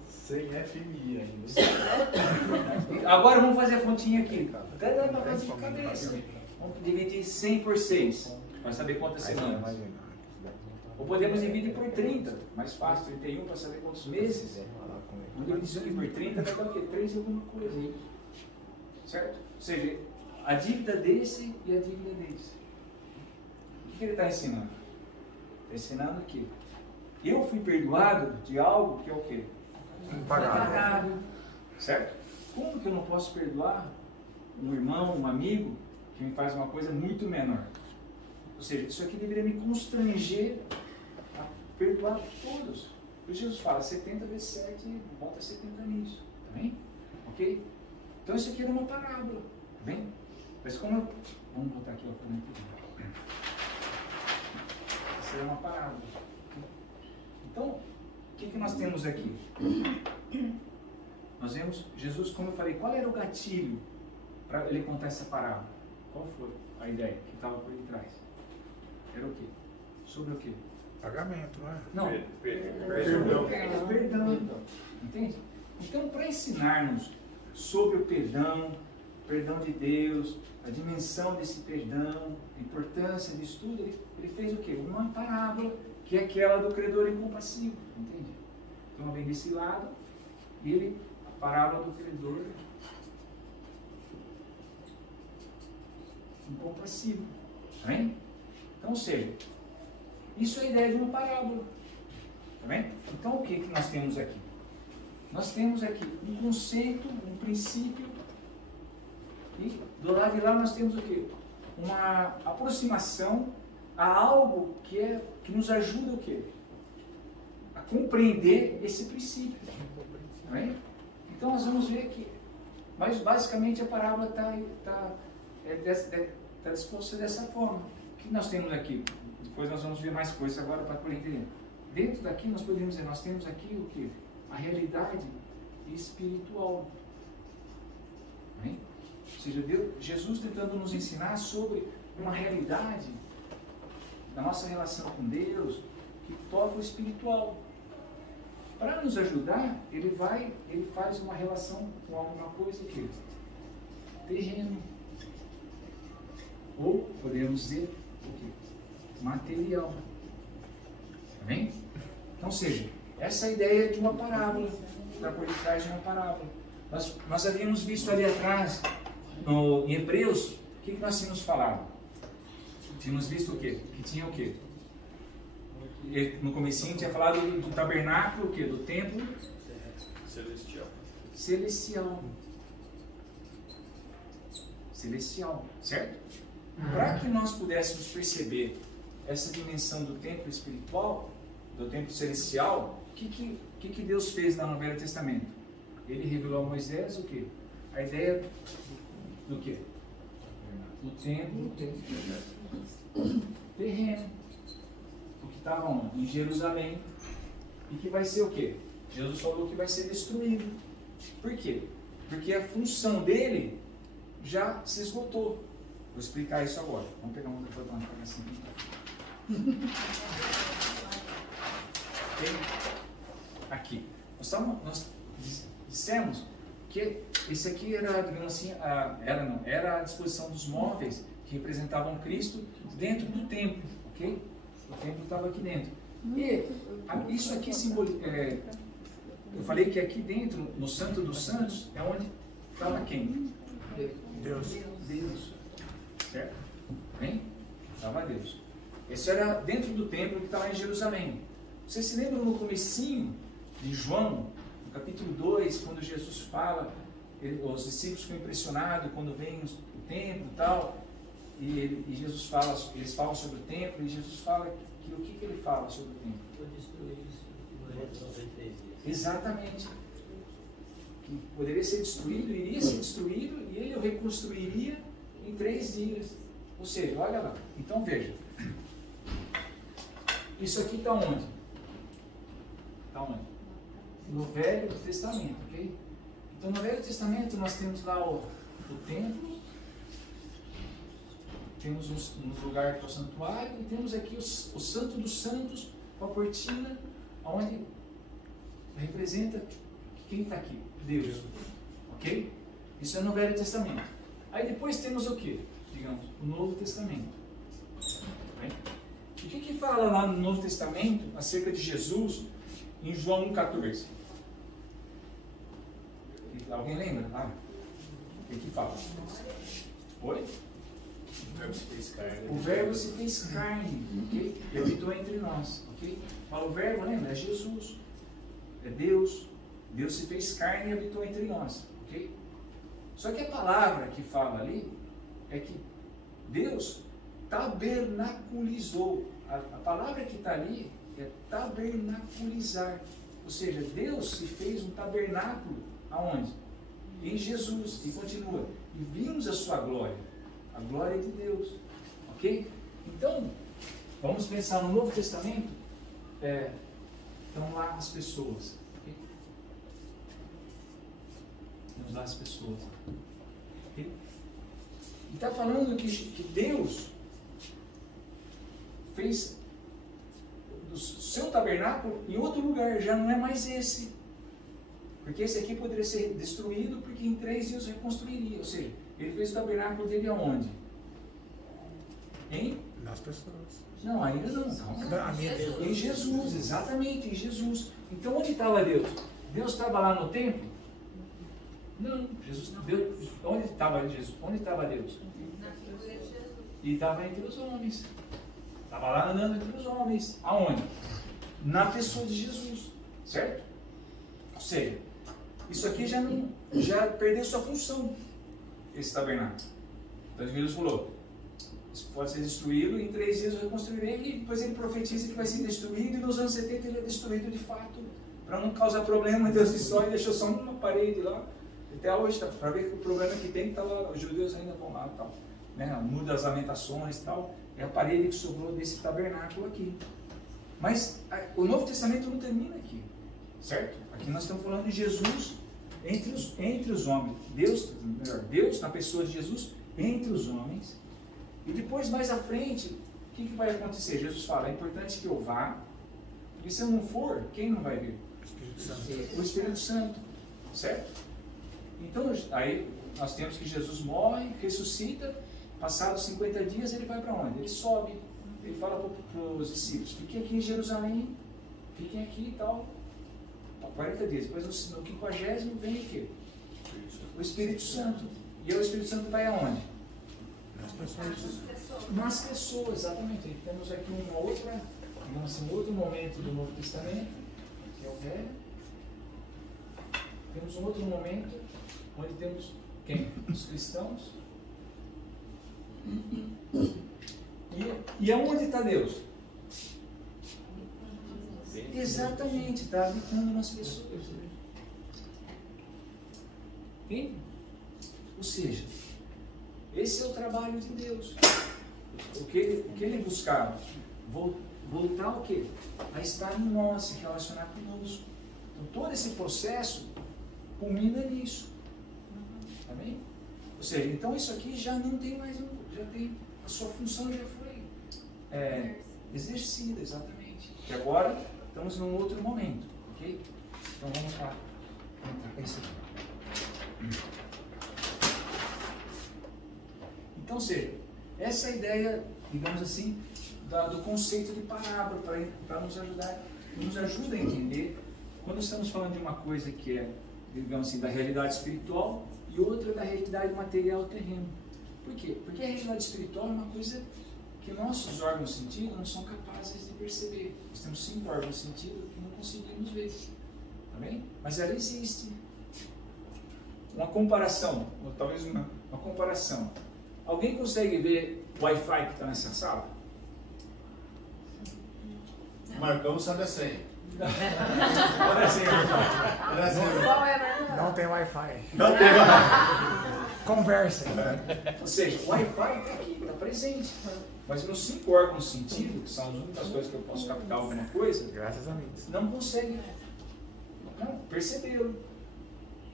Sem FMI ainda. Agora vamos fazer a continha aqui. Até dá para fazer de cabeça. Vamos dividir 100 por 6 para saber quantas semanas. Ou podemos dividir por 30, mais fácil, 31 para saber quantos meses. Vamos dividir isso aqui por 30, vai dar o quê? 3 e alguma coisa. Certo? Ou seja, a dívida desse e a dívida desse. O que ele está ensinando? Está ensinando que eu fui perdoado de algo que é o quê? Impagável. Certo? Como que eu não posso perdoar um irmão, um amigo que me faz uma coisa muito menor? Ou seja, isso aqui deveria me constranger a perdoar todos. Por isso Jesus fala, 70 vezes 7, volta 70 nisso. Tá bem? Ok? Então isso aqui era uma parábola. Tá bem? Mas como eu... Vamos botar aqui, ó, para mim. Essa é uma parábola. Então, o que nós temos aqui? Nós vemos Jesus, como eu falei, qual era o gatilho para ele contar essa parábola? Qual foi a ideia que estava por detrás? Era o quê? Sobre o quê? Pagamento, não é? Não. Perdão. Entende? Então, para ensinar-nos sobre o perdão de Deus, a dimensão desse perdão, a importância disso tudo, ele fez o quê? Uma parábola, que é aquela do credor incompassivo. Entende? Então, vem desse lado, a parábola do credor incompassivo. Tá vendo? Então, ou seja, isso é a ideia de uma parábola. Tá vendo? Então, o que nós temos aqui? Nós temos aqui um conceito, um princípio, e do lado de lá nós temos o quê? Uma aproximação a algo que nos ajuda o quê? A compreender esse princípio. Tá vendo? Então, nós vamos ver que, mas basicamente a parábola está disposta dessa forma. O que nós temos aqui? Depois nós vamos ver mais coisas agora para poder entender. Dentro daqui nós podemos dizer, nós temos aqui o que? A realidade espiritual. Bem? Ou seja, Jesus tentando nos ensinar sobre uma realidade da nossa relação com Deus que toca o espiritual. Para nos ajudar, ele faz uma relação com alguma coisa que terreno. Ou podemos dizer o quê? Material. Tá bem? Então, seja, essa é a ideia de uma parábola, está por detrás de uma parábola. Nós havíamos visto ali atrás, em Hebreus, o que nós tínhamos falado? Tínhamos visto o quê? Que tinha o quê? No comecinho tinha falado do tabernáculo, o quê? Do templo celestial, certo? Para que nós pudéssemos perceber essa dimensão do templo espiritual, do templo celestial, o que Deus fez lá no Velho Testamento? Ele revelou a Moisés o quê? A ideia do quê? Do templo terreno. O que estava onde? Em Jerusalém. E que vai ser o quê? Jesus falou que vai ser destruído. Por quê? Porque a função dele já se esgotou. Vou explicar isso agora. Vamos pegar uma foto assim. Aqui. Nós dissemos que esse aqui era, digamos assim, era a disposição dos móveis que representavam Cristo dentro do templo, ok? O templo estava aqui dentro. E isso aqui simboliza. Eu falei que aqui dentro, no Santo dos Santos, é onde estava quem? Deus. Certo? Bem? Estava Deus. Esse era dentro do templo que estava em Jerusalém. Vocês se lembram no comecinho de João, no capítulo 2, quando Jesus fala, os discípulos ficam impressionados quando vem o templo e tal, e Jesus fala, eles falam sobre o templo, e Jesus fala que o que ele fala sobre o templo? Exatamente. Que poderia ser destruído, iria ser destruído, e ele o reconstruiria em 3 dias. Ou seja, olha lá. Então veja. Isso aqui está onde? Está onde? No Velho Testamento, ok? Então no Velho Testamento nós temos lá o templo, temos um lugar que é o santuário, e temos aqui o Santo dos Santos, com a cortina, onde representa quem está aqui? Deus. Ok? Isso é no Velho Testamento. Aí depois temos o que? Digamos, o Novo Testamento. Bem? O que fala lá no Novo Testamento acerca de Jesus em João 1,14? Alguém lembra? O que fala? Oi? O Verbo se fez carne, ok? E habitou entre nós, ok? Fala o Verbo, lembra? É Jesus. É Deus. Deus se fez carne e habitou entre nós, ok? Só que a palavra que fala ali é que Deus tabernaculizou. A palavra que está ali é tabernaculizar. Ou seja, Deus se fez um tabernáculo aonde? Em Jesus. E continua. E vimos a sua glória. A glória de Deus. Ok? Então, vamos pensar no Novo Testamento, estão lá as pessoas. Okay? Vamos lá as pessoas. Okay? E está falando que Deus fez o seu tabernáculo em outro lugar, já não é mais esse. Porque esse aqui poderia ser destruído, porque em 3 dias reconstruiria. Ou seja, ele fez o tabernáculo dele aonde? Nas pessoas. Não, ainda não. Em Jesus, exatamente, em Jesus. Então onde estava Deus? Deus estava lá no templo? Não, Deus, onde estava Jesus? Onde estava Deus? Na figura de Jesus. E estava entre os homens. Estava lá andando entre os homens. Aonde? Na pessoa de Jesus. Certo? Ou seja, isso aqui já perdeu sua função, esse tabernáculo. Então Jesus falou, isso pode ser destruído, em 3 dias eu reconstruirei, e depois ele profetiza que vai ser destruído, e nos anos 70 ele é destruído de fato, para não causar problema. Deus destrói e deixou só uma parede lá. Até hoje, para ver que o problema que tem, tá lá, os judeus ainda vão lá e tal. Né? Muda as lamentações e tal. É a parede que sobrou desse tabernáculo aqui. Mas o Novo Testamento não termina aqui. Certo? Aqui nós estamos falando de Jesus entre os homens. Deus na pessoa de Jesus entre os homens. E depois, mais à frente, o que vai acontecer? Jesus fala, é importante que eu vá, porque se eu não for, quem não vai vir? O Espírito Santo. Certo? Então, aí nós temos que Jesus morre, ressuscita, passados 50 dias ele vai para onde? Ele sobe, ele fala para os discípulos, fiquem aqui em Jerusalém, fiquem aqui e tal, 40 dias, depois no 50º vem o quê? O Espírito Santo. E o Espírito Santo vai aonde? Nas pessoas, exatamente. E temos aqui um outro momento do Novo Testamento, que é o Velho. Temos um outro momento onde temos quem? Os cristãos. E aonde está Deus? Exatamente, está habitando nas pessoas. Entende? Ou seja, esse é o trabalho de Deus. O que ele buscava? Voltar o quê? A estar em nós, se relacionar conosco. Então todo esse processo culmina nisso. Amém? Ou seja, então isso aqui já não tem mais, já tem, a sua função já foi exercida, exatamente. E agora estamos num outro momento, ok? Então vamos lá. Isso aqui. Então, ou seja, essa é a ideia, digamos assim, do conceito de parábola, para nos ajudar, nos ajuda a entender quando estamos falando de uma coisa que é, digamos assim, da realidade espiritual e outra da realidade material terrena. Por quê? Porque a realidade espiritual é uma coisa que nossos órgãos de sentido não são capazes de perceber. Nós temos 5 órgãos de sentido que não conseguimos ver. Tá bem? Mas ela existe. Uma comparação, ou talvez uma comparação. Alguém consegue ver o Wi-Fi que está nessa sala? Marcão sabe a senha. Olha a senha. Não tem Wi-Fi. Não tem Wi-Fi. Conversa. Ou seja, o Wi-Fi está aqui, está presente. Mas meus 5 órgãos de sentido, que são as únicas coisas que eu posso captar alguma coisa, graças a Deus, não conseguem percebê-lo.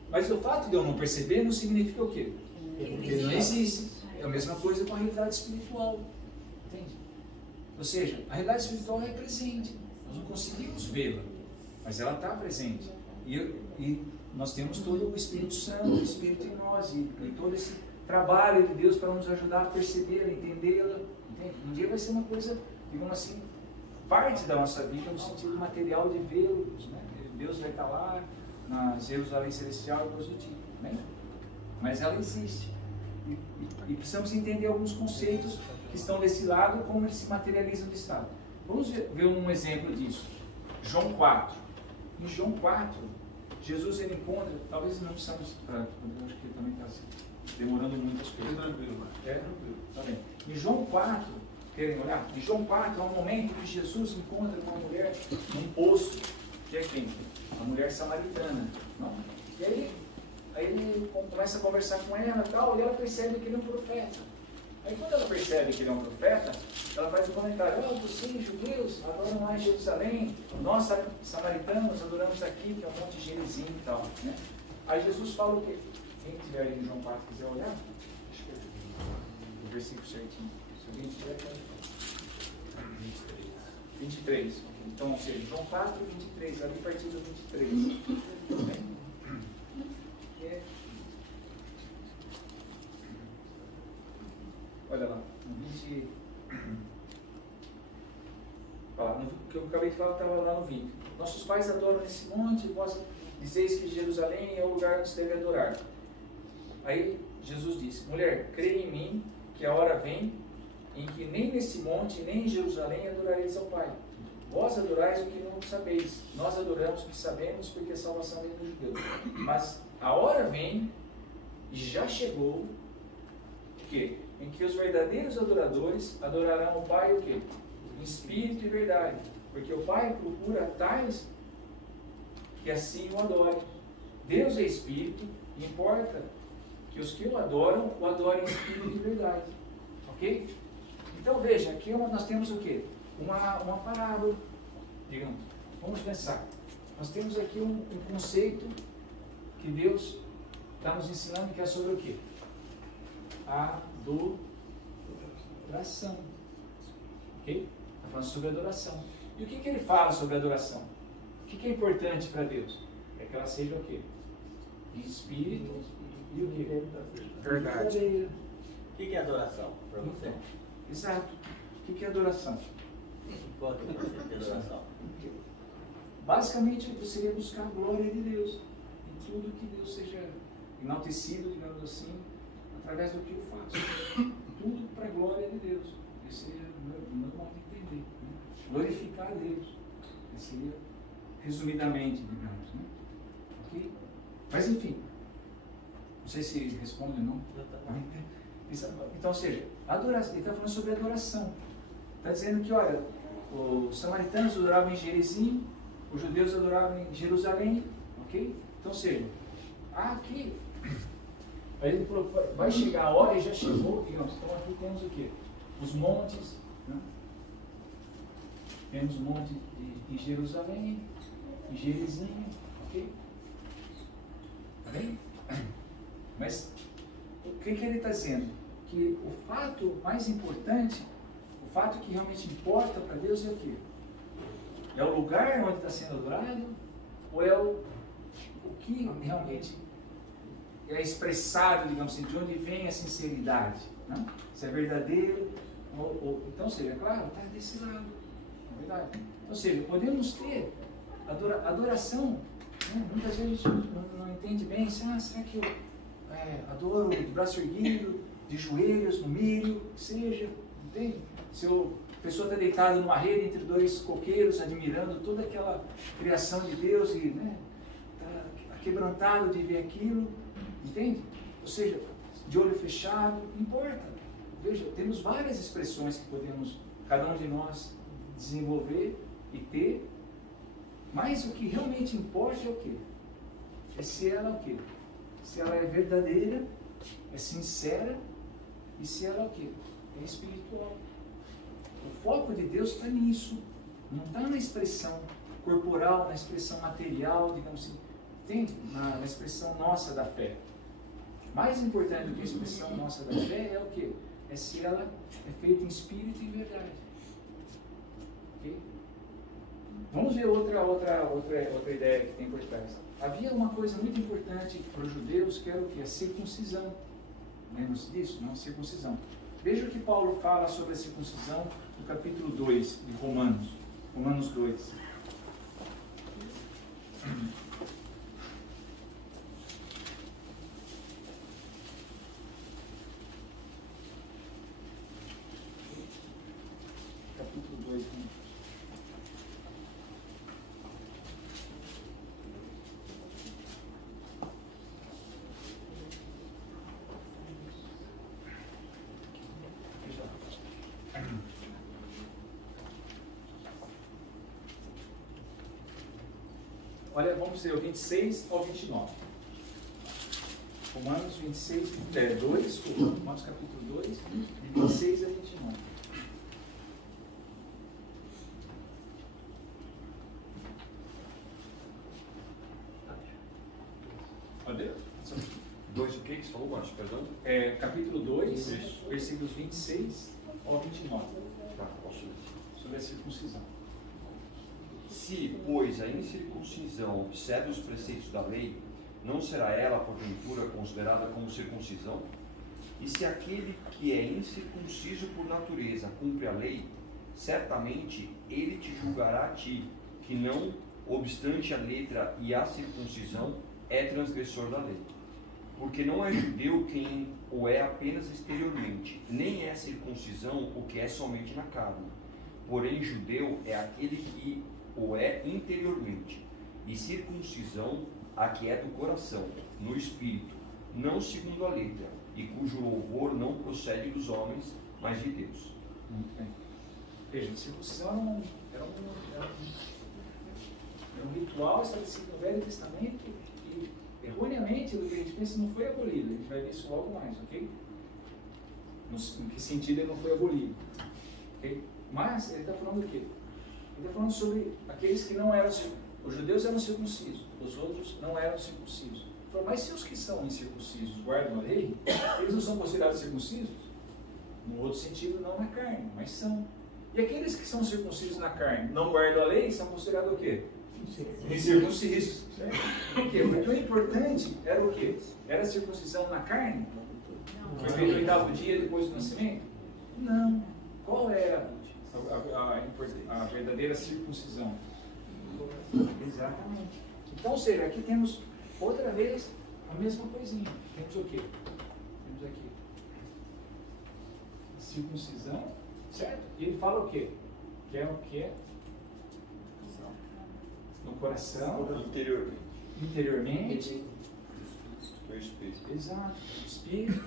Mas o fato de eu não perceber não significa o quê? Ele não existe. É a mesma coisa com a realidade espiritual. Entende? Ou seja, a realidade espiritual é presente. Nós não conseguimos vê-la, mas ela está presente. E nós temos todo o Espírito Santo, o Espírito em nós, e todo esse trabalho de Deus para nos ajudar a percebê-la, entendê-la. Entende? Um dia vai ser uma coisa, digamos assim, parte da nossa vida no sentido material de vê-los. Né? Deus vai estar lá na Jerusalém Celestial e coisa do tipo. Né? Mas ela existe. E precisamos entender alguns conceitos que estão desse lado, como eles se materializam de estado. Vamos ver um exemplo disso. João 4. Em João 4, Jesus ele encontra, talvez não precisamos, eu acho que também está demorando muito as coisas. Tranquilo. Tranquilo. Tá bem. Em João 4, querem olhar? Em João 4 é um momento que Jesus encontra uma mulher num poço, que é quem? A mulher samaritana. Não? E aí ele começa a conversar com ela e tal, e ela percebe que ele é um profeta. Aí quando ela percebe que ele é um profeta, ela faz um comentário: ó, vocês, judeus, adoram lá em Jerusalém, nós, samaritanos, adoramos aqui, que é um monte de Gerizim e tal, né? Aí Jesus fala o quê? Quem tiver aí em João 4 quiser olhar, acho que é o versículo certinho. Se alguém tiver, pode falar. 23. Então, ou seja, João 4, 23, ali a partir do 23. Tudo bem? Olha lá, no 20. O que eu acabei de falar estava lá no 20. Nossos pais adoram nesse monte, vós dizeis que Jerusalém é o lugar onde se deve adorar. Aí Jesus disse: mulher, creia em mim, que a hora vem em que nem nesse monte, nem em Jerusalém adorareis ao Pai. Vós adorais o que não sabeis, nós adoramos o que sabemos, porque a salvação vem dos judeus. Mas a hora vem, e já chegou, o quê? Em que os verdadeiros adoradores adorarão o Pai o quê? Em espírito e verdade. Porque o Pai procura tais que assim o adorem. Deus é espírito, e importa que os que o adorem em espírito e verdade. Ok? Então veja, aqui nós temos o quê? Uma parábola, digamos. Vamos pensar. Nós temos aqui um conceito que Deus está nos ensinando, que é sobre o quê? Adoração. Ok? Está falando sobre adoração. E o que ele fala sobre adoração? O que é importante para Deus? É que ela seja o quê? Em espírito e o quê? Verdade. O que é adoração para você? Exato. O que é adoração? Qual é o conceito de adoração? Basicamente, seria buscar a glória de Deus. Em tudo que Deus seja enaltecido, digamos assim, através do que eu faço. Tudo para a glória de Deus. Esse seria o meu modo de entender. Né? Glorificar a Deus. Esse seria, resumidamente, digamos. Né? Okay? Mas, enfim. Não sei se responde ou não. Então, ou seja, adoração. Ele está falando sobre adoração. Está dizendo que, olha, os samaritanos adoravam em Gerizim, os judeus adoravam em Jerusalém, ok? Então, ou seja, aqui, aí ele falou, vai chegar a hora, e já chegou, digamos. Então aqui temos o quê? Os montes, né? Temos o monte de Jerusalém, de Gerizim, ok? Tá bem? Mas o que ele está dizendo? Que o fato mais importante, o fato que realmente importa para Deus é o quê? É o lugar onde está sendo adorado? Ou é o que realmente é expressado, digamos assim, de onde vem a sinceridade? Né? Se é verdadeiro, então, ou seja, claro, está desse lado. É verdade. Então, ou seja, podemos ter adoração. Né? Muitas vezes a gente não entende bem, será que eu adoro de braço erguido, de joelhos, no milho, seja, entende? Se a pessoa está deitada numa rede entre dois coqueiros, admirando toda aquela criação de Deus e está quebrantado de ver aquilo, entende? Ou seja, de olho fechado, não importa. Veja, temos várias expressões que podemos, cada um de nós, desenvolver e ter, mas o que realmente importa é o quê? É se ela é o quê? Se ela é verdadeira, é sincera, e se ela é o quê? É espiritual. O foco de Deus está nisso, não está na expressão corporal, na expressão material, digamos assim, entende? Na expressão nossa da fé. Mais importante do que a expressão nossa da fé é o quê? É se ela é feita em espírito e verdade. Okay? Vamos ver outra ideia que tem por trás. Havia uma coisa muito importante para os judeus, que era o quê? A circuncisão. Lembra-se disso? Não, a circuncisão. Veja o que Paulo fala sobre a circuncisão no capítulo 2 de Romanos. Romanos 2. Capítulo 2. Olha, vamos ver o 26 ao 29. Romanos 26, 2, Romanos capítulo 2, de 26 a 29. Márcio, perdão? Capítulo 2, Isso. versículos 26 ao 29. Tá, posso ler. Sobre a circuncisão. Se, pois, a incircuncisão observa os preceitos da lei, não será ela, porventura, considerada como circuncisão? E se aquele que é incircunciso por natureza cumpre a lei, certamente ele te julgará a ti, que não, obstante a letra e a circuncisão, é transgressor da lei. Porque não é judeu quem o é apenas exteriormente, nem é circuncisão o que é somente na carne. Porém, judeu é aquele que o é interiormente, e circuncisão a que é do coração, no espírito, não segundo a letra, e cujo louvor não procede dos homens, mas de Deus. Veja, a circuncisão era um ritual estabelecido no Velho Testamento e, erroneamente, o que a gente pensa não foi abolido. A gente vai ver isso logo mais, ok? Em que sentido ele não foi abolido? Okay? Mas ele está falando o quê? Ele está falando sobre aqueles que não eram circuncisos. Os judeus eram circuncisos, os outros não eram circuncisos. Ele falou, mas se os que são incircuncisos guardam a lei, eles não são considerados circuncisos? No outro sentido, não na carne, mas são. E aqueles que são circuncisos na carne, não guardam a lei, são considerados o quê? Incircuncisos. Por quê? Porque o importante era o quê? Era a circuncisão na carne? Foi feito no 8º dia depois do nascimento? Não. Qual era a verdadeira circuncisão? Exatamente. Então, ou seja, aqui temos outra vez a mesma coisinha. Temos o quê? Temos aqui a circuncisão, certo? E ele fala o quê? Que é o quê? No coração. Interiormente. No espírito. Exato. No espírito.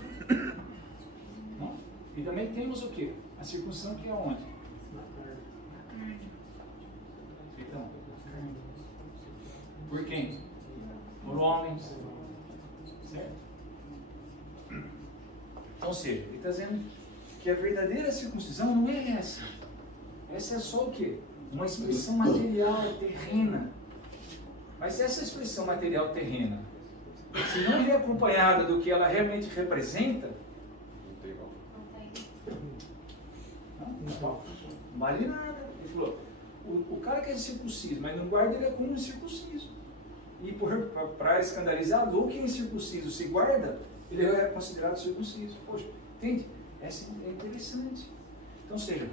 Não? E também temos o quê? A circuncisão que é onde? Na carne. Então, por quem? Por homens. Certo? Ou seja, ele está dizendo que a verdadeira circuncisão não é essa. Essa é só o quê? Uma expressão material, terrena. Mas essa expressão material terrena, se não é acompanhada do que ela realmente representa, não vale nada. Ele falou, o cara que é circunciso, mas não guarda, ele é como um circunciso. E para escandalizar, o que é incircunciso se guarda, ele é considerado circunciso. Poxa, entende? É interessante. Então, ou seja,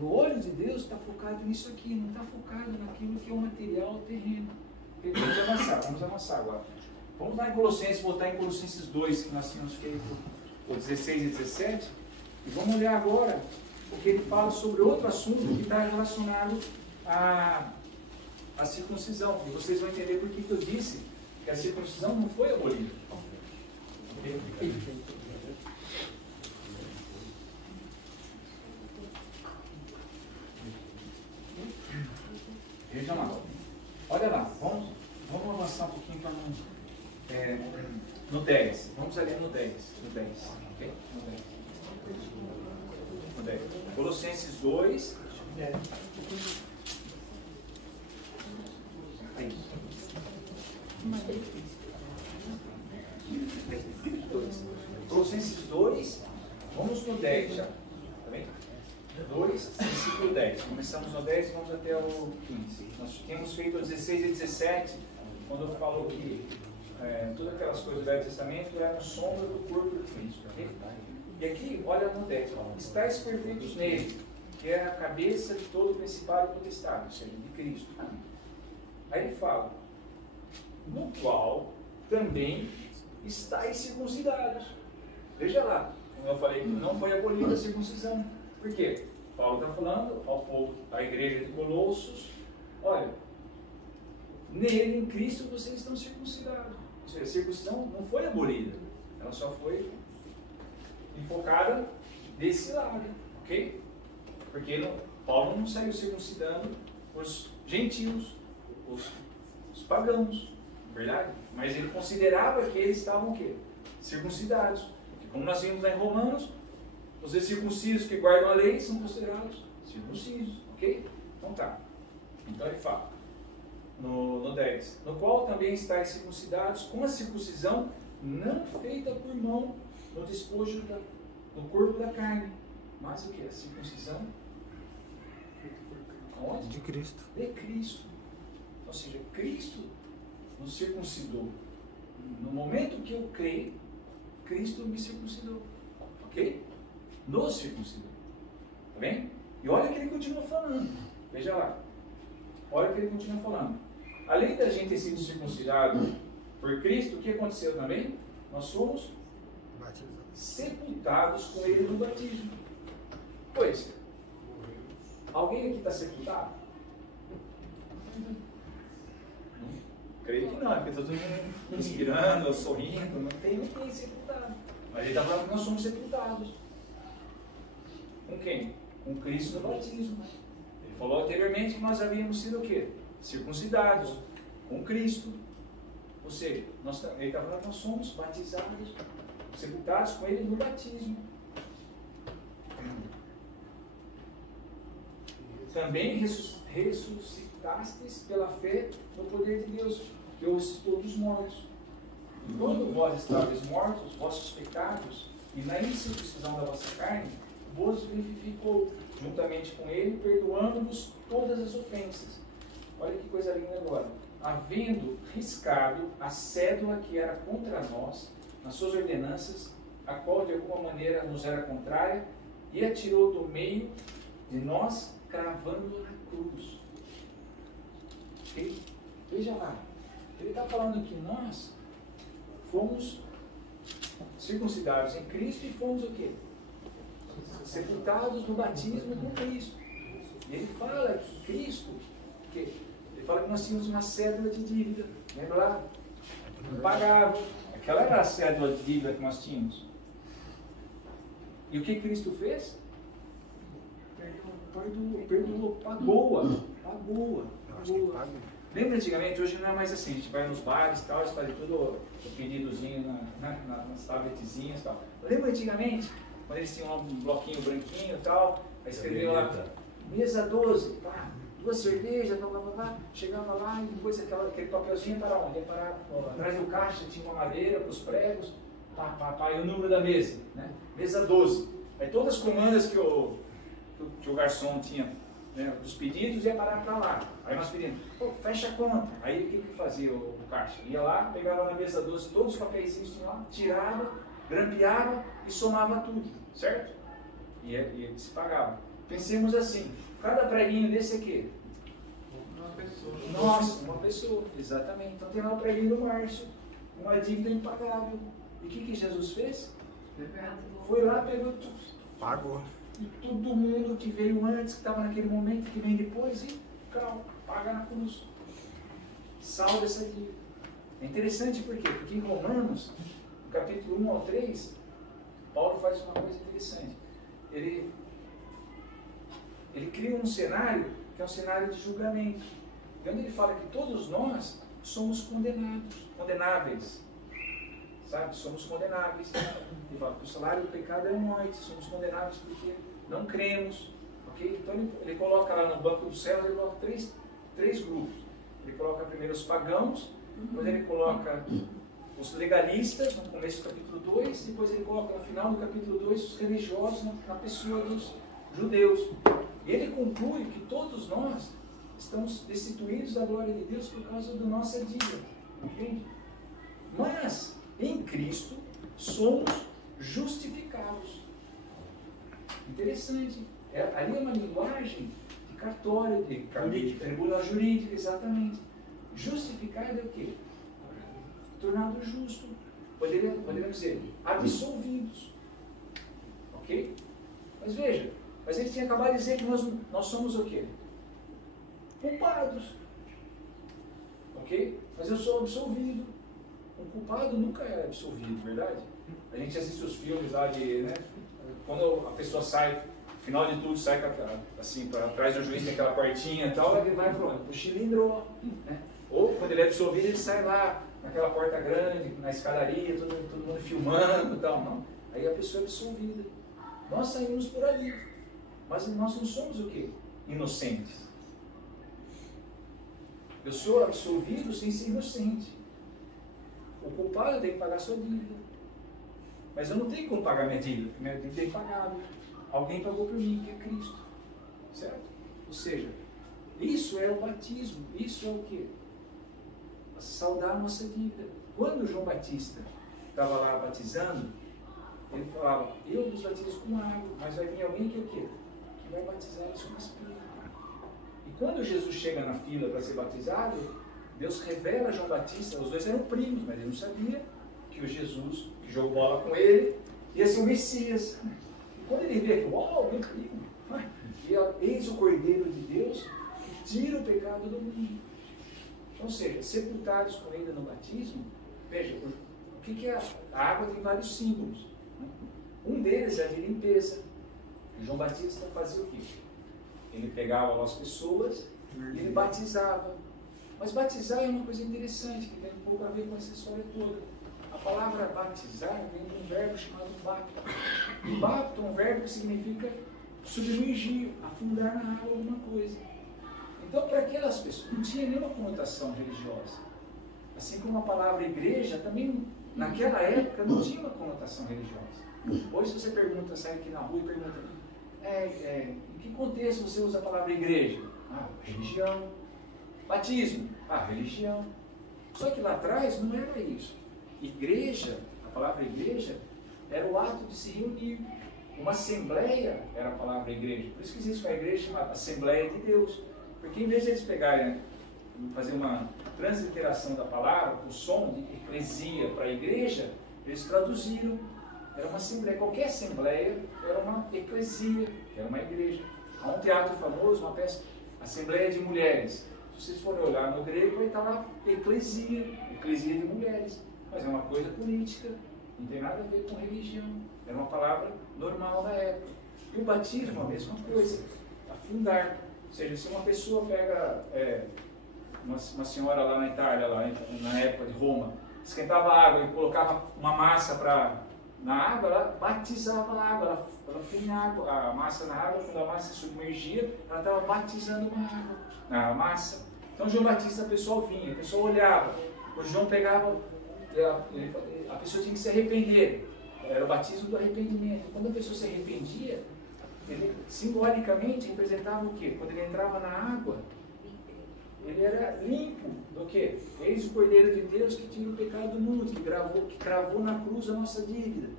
o olho de Deus está focado nisso aqui, não está focado naquilo que é o material terreno. Vamos avançar agora. Vamos lá em Colossenses, voltar em Colossenses 2, que nós tínhamos feito o 16 e 17, e vamos olhar agora o que ele fala sobre outro assunto que está relacionado à circuncisão. E vocês vão entender por que eu disse que a circuncisão não foi abolida. Veja lá. Olha lá, vamos avançar um pouquinho para no 10. Vamos ali no 10. Ok? No 10. Colossenses 2. Colossenses 2, vamos no 10 já. Tá bem? 2, versículo 10. Começamos no 10 e vamos até o 15. Nós tínhamos feito o 16 e 17, quando falou que todas aquelas coisas do Velho Testamento eram sombra do corpo de Cristo. Okay? E aqui, olha no 10, estáis perfeitos nele, que é a cabeça de todo principado e potestade, ou seja, de Cristo. Aí ele fala, no qual também estáis circuncidados. Veja lá, como eu falei, que não foi abolida a circuncisão. Por quê? Paulo está falando ao povo, à igreja de Colossos, olha, nele, em Cristo, vocês estão circuncidados. Ou seja, a circuncisão não foi abolida, ela só foi enfocada desse lado, ok? Porque Paulo não saiu circuncidando os gentios, os pagãos, verdade? Mas ele considerava que eles estavam o quê? Circuncidados. Porque como nós vimos lá em Romanos, os incircuncisos que guardam a lei são considerados circuncisos, ok? Então tá. Então ele fala, no 10, no qual também estáis circuncidados com a circuncisão não feita por mão no despojo do corpo da carne, mas o que? A circuncisão aonde? De Cristo. De Cristo. Ou seja, Cristo nos circuncidou. No momento que eu creio, Cristo me circuncidou. Ok? Nos circuncidou. Tá bem? E olha o que ele continua falando. Veja lá. Olha o que ele continua falando. Além da gente ter sido circuncidado por Cristo, o que aconteceu também? Nós somos sepultados com ele no batismo. Pois, alguém aqui está sepultado? Creio que não, porque está todo mundo respirando, sorrindo, não tem ninguém sepultado. Mas ele está falando que nós somos sepultados. Com quem? Com Cristo no batismo. Ele falou anteriormente que nós havíamos sido o quê? Circuncidados com Cristo. Ou seja, ele está falando que nós somos batizados, sepultados com ele no batismo. Também ressuscitastes pela fé no poder de Deus, que os ressuscitou dos mortos. E quando vós estáveis mortos, vossos pecados, e na incircuncisão da vossa carne, vos vivificou, juntamente com ele, perdoando-vos todas as ofensas. Olha que coisa linda agora. Havendo riscado a cédula que era contra nós, nas suas ordenanças, a qual de alguma maneira nos era contrária, e a tirou do meio de nós, cravando na cruz. Okay? Veja lá, ele está falando que nós fomos circuncidados em Cristo e fomos o quê? Sepultados no batismo com Cristo. E ele fala que Cristo, ele fala que nós tínhamos uma cédula de dívida, lembra lá? Impagável. Aquela era a cédula de dívida que nós tínhamos. E o que Cristo fez? Perdoou, pagou-a. Lembra antigamente, hoje não é mais assim, a gente vai nos bares e tal, eles fazem tudo o pedidozinho nas tabletezinhas e tal. Lembra antigamente, quando eles tinham um bloquinho branquinho e tal, aí escreviam lá, mesa 12, pá, 2 cervejas, blá, blá, blá, blá, chegava lá e depois aquele papelzinho para onde? Ia para atrás do caixa, tinha uma madeira para os pregos, e o número da mesa, né? Mesa 12. Aí todas as comandas que o garçom tinha, né, dos pedidos, ia parar para lá. Aí nós pedimos, fecha a conta. Aí o que fazia o caixa? Ia lá, pegava na mesa 12 todos os papéis que tinha lá, tirava, grampeava e somava tudo, certo? E se pagava. Pensemos assim, cada preguinho desse aqui. Uma pessoa. Nossa, uma pessoa, exatamente. Então tem lá o preguinho do Márcio, uma dívida impagável. E o que Jesus fez? Foi lá, pegou tudo. Pagou. E todo mundo que veio antes, que estava naquele momento, que vem depois, e paga na cruz. Salva essa dívida. É interessante por quê? Porque em Romanos, no capítulo 1 ao 3, Paulo faz uma coisa interessante. Ele cria um cenário que é um cenário de julgamento. E onde ele fala que todos nós somos condenáveis. Sabe? Somos condenáveis. Ele fala que o salário do pecado é a morte. Somos condenáveis porque não cremos. Okay? Então ele coloca lá no banco do céu, ele coloca três grupos. Ele coloca primeiro os pagãos, depois ele coloca os legalistas, no começo do capítulo 2, depois ele coloca no final do capítulo 2 os religiosos na pessoa dos judeus. E ele conclui que todos nós estamos destituídos da glória de Deus por causa da nossa dívida. Entende? Mas em Cristo somos justificados. Interessante. Ali é uma linguagem de cartório, de tribunal jurídica, exatamente. Justificado é o quê? Tornado justo. Poderíamos dizer, absolvidos. Ok? Mas veja, mas ele tinha acabado de dizer que nós somos o quê? Culpados. Ok? Mas eu sou absolvido. O culpado nunca é absolvido, verdade? A gente assiste os filmes lá de, né? Quando a pessoa sai, no final de tudo, sai assim, para trás do juiz, tem aquela portinha e tal, ele vai para onde? Para o cilindro. Né? Ou quando ele é absolvido, ele sai lá, naquela porta grande, na escadaria, todo mundo filmando e tal. Não. Aí a pessoa é absolvida. Nós saímos por ali. Mas nós não somos o quê? Inocentes. Eu sou absolvido sem ser inocente. o culpado tem que pagar a sua dívida. Mas eu não tenho como pagar minha dívida, porque minha dívida é impagável. Alguém pagou por mim, que é Cristo. Certo? Ou seja, isso é o batismo. Isso é o quê? Saldar a nossa dívida. Quando João Batista estava lá batizando, ele falava, eu vos batizo com água, mas vai vir alguém que é o quê? Que vai batizar isso com o Espírito. E quando Jesus chega na fila para ser batizado, Deus revela a João Batista, os dois eram primos, mas ele não sabia que o Jesus, que jogou bola com ele, ia ser o Messias. E quando ele vê que, uau, meu primo, eis o Cordeiro de Deus que tira o pecado do mundo. Ou seja, sepultados com ele no batismo, veja, o que é a água? Tem vários símbolos. Um deles é de limpeza. João Batista fazia o quê? Ele pegava as pessoas e ele batizava. Mas batizar é uma coisa interessante, que tem um pouco a ver com essa história toda. A palavra batizar vem de um verbo chamado bapto. E bapto é um verbo que significa submergir, afundar na água alguma coisa. Então, para aquelas pessoas, não tinha nenhuma conotação religiosa. Assim como a palavra igreja, também naquela época não tinha uma conotação religiosa. Hoje você pergunta, sai aqui na rua e pergunta, em que contexto você usa a palavra igreja? Ah, religião. Batismo? Ah, religião. Só que lá atrás não era isso. Igreja, a palavra igreja, era o ato de se reunir. Uma assembleia era a palavra igreja. Por isso que existe uma igreja chamada Assembleia de Deus. Porque em vez de eles pegarem, fazer uma transliteração da palavra, o som de eclesia para a igreja, eles traduziram. Era uma assembleia. Qualquer assembleia era uma eclesia, era uma igreja. Há um teatro famoso, uma peça, Assembleia de Mulheres. Se vocês forem olhar no grego, vai estar lá eclesia, eclesia de mulheres. Mas é uma coisa política, não tem nada a ver com religião. Era uma palavra normal da época. E o batismo é a mesma coisa, afundar. Ou seja, se uma pessoa pega uma senhora lá na Itália, lá na época de Roma, esquentava a água e colocava uma massa na água, ela batizava a água, ela punha a massa na água, quando a massa se submergia, ela estava batizando a massa. Então João Batista, a pessoa vinha, a pessoa olhava, o João pegava, a pessoa tinha que se arrepender, era o batismo do arrependimento. Quando a pessoa se arrependia, ele simbolicamente representava o quê? Quando ele entrava na água, ele era limpo do quê? Eis o Cordeiro de Deus que tira o pecado do mundo, que cravou na cruz a nossa dívida.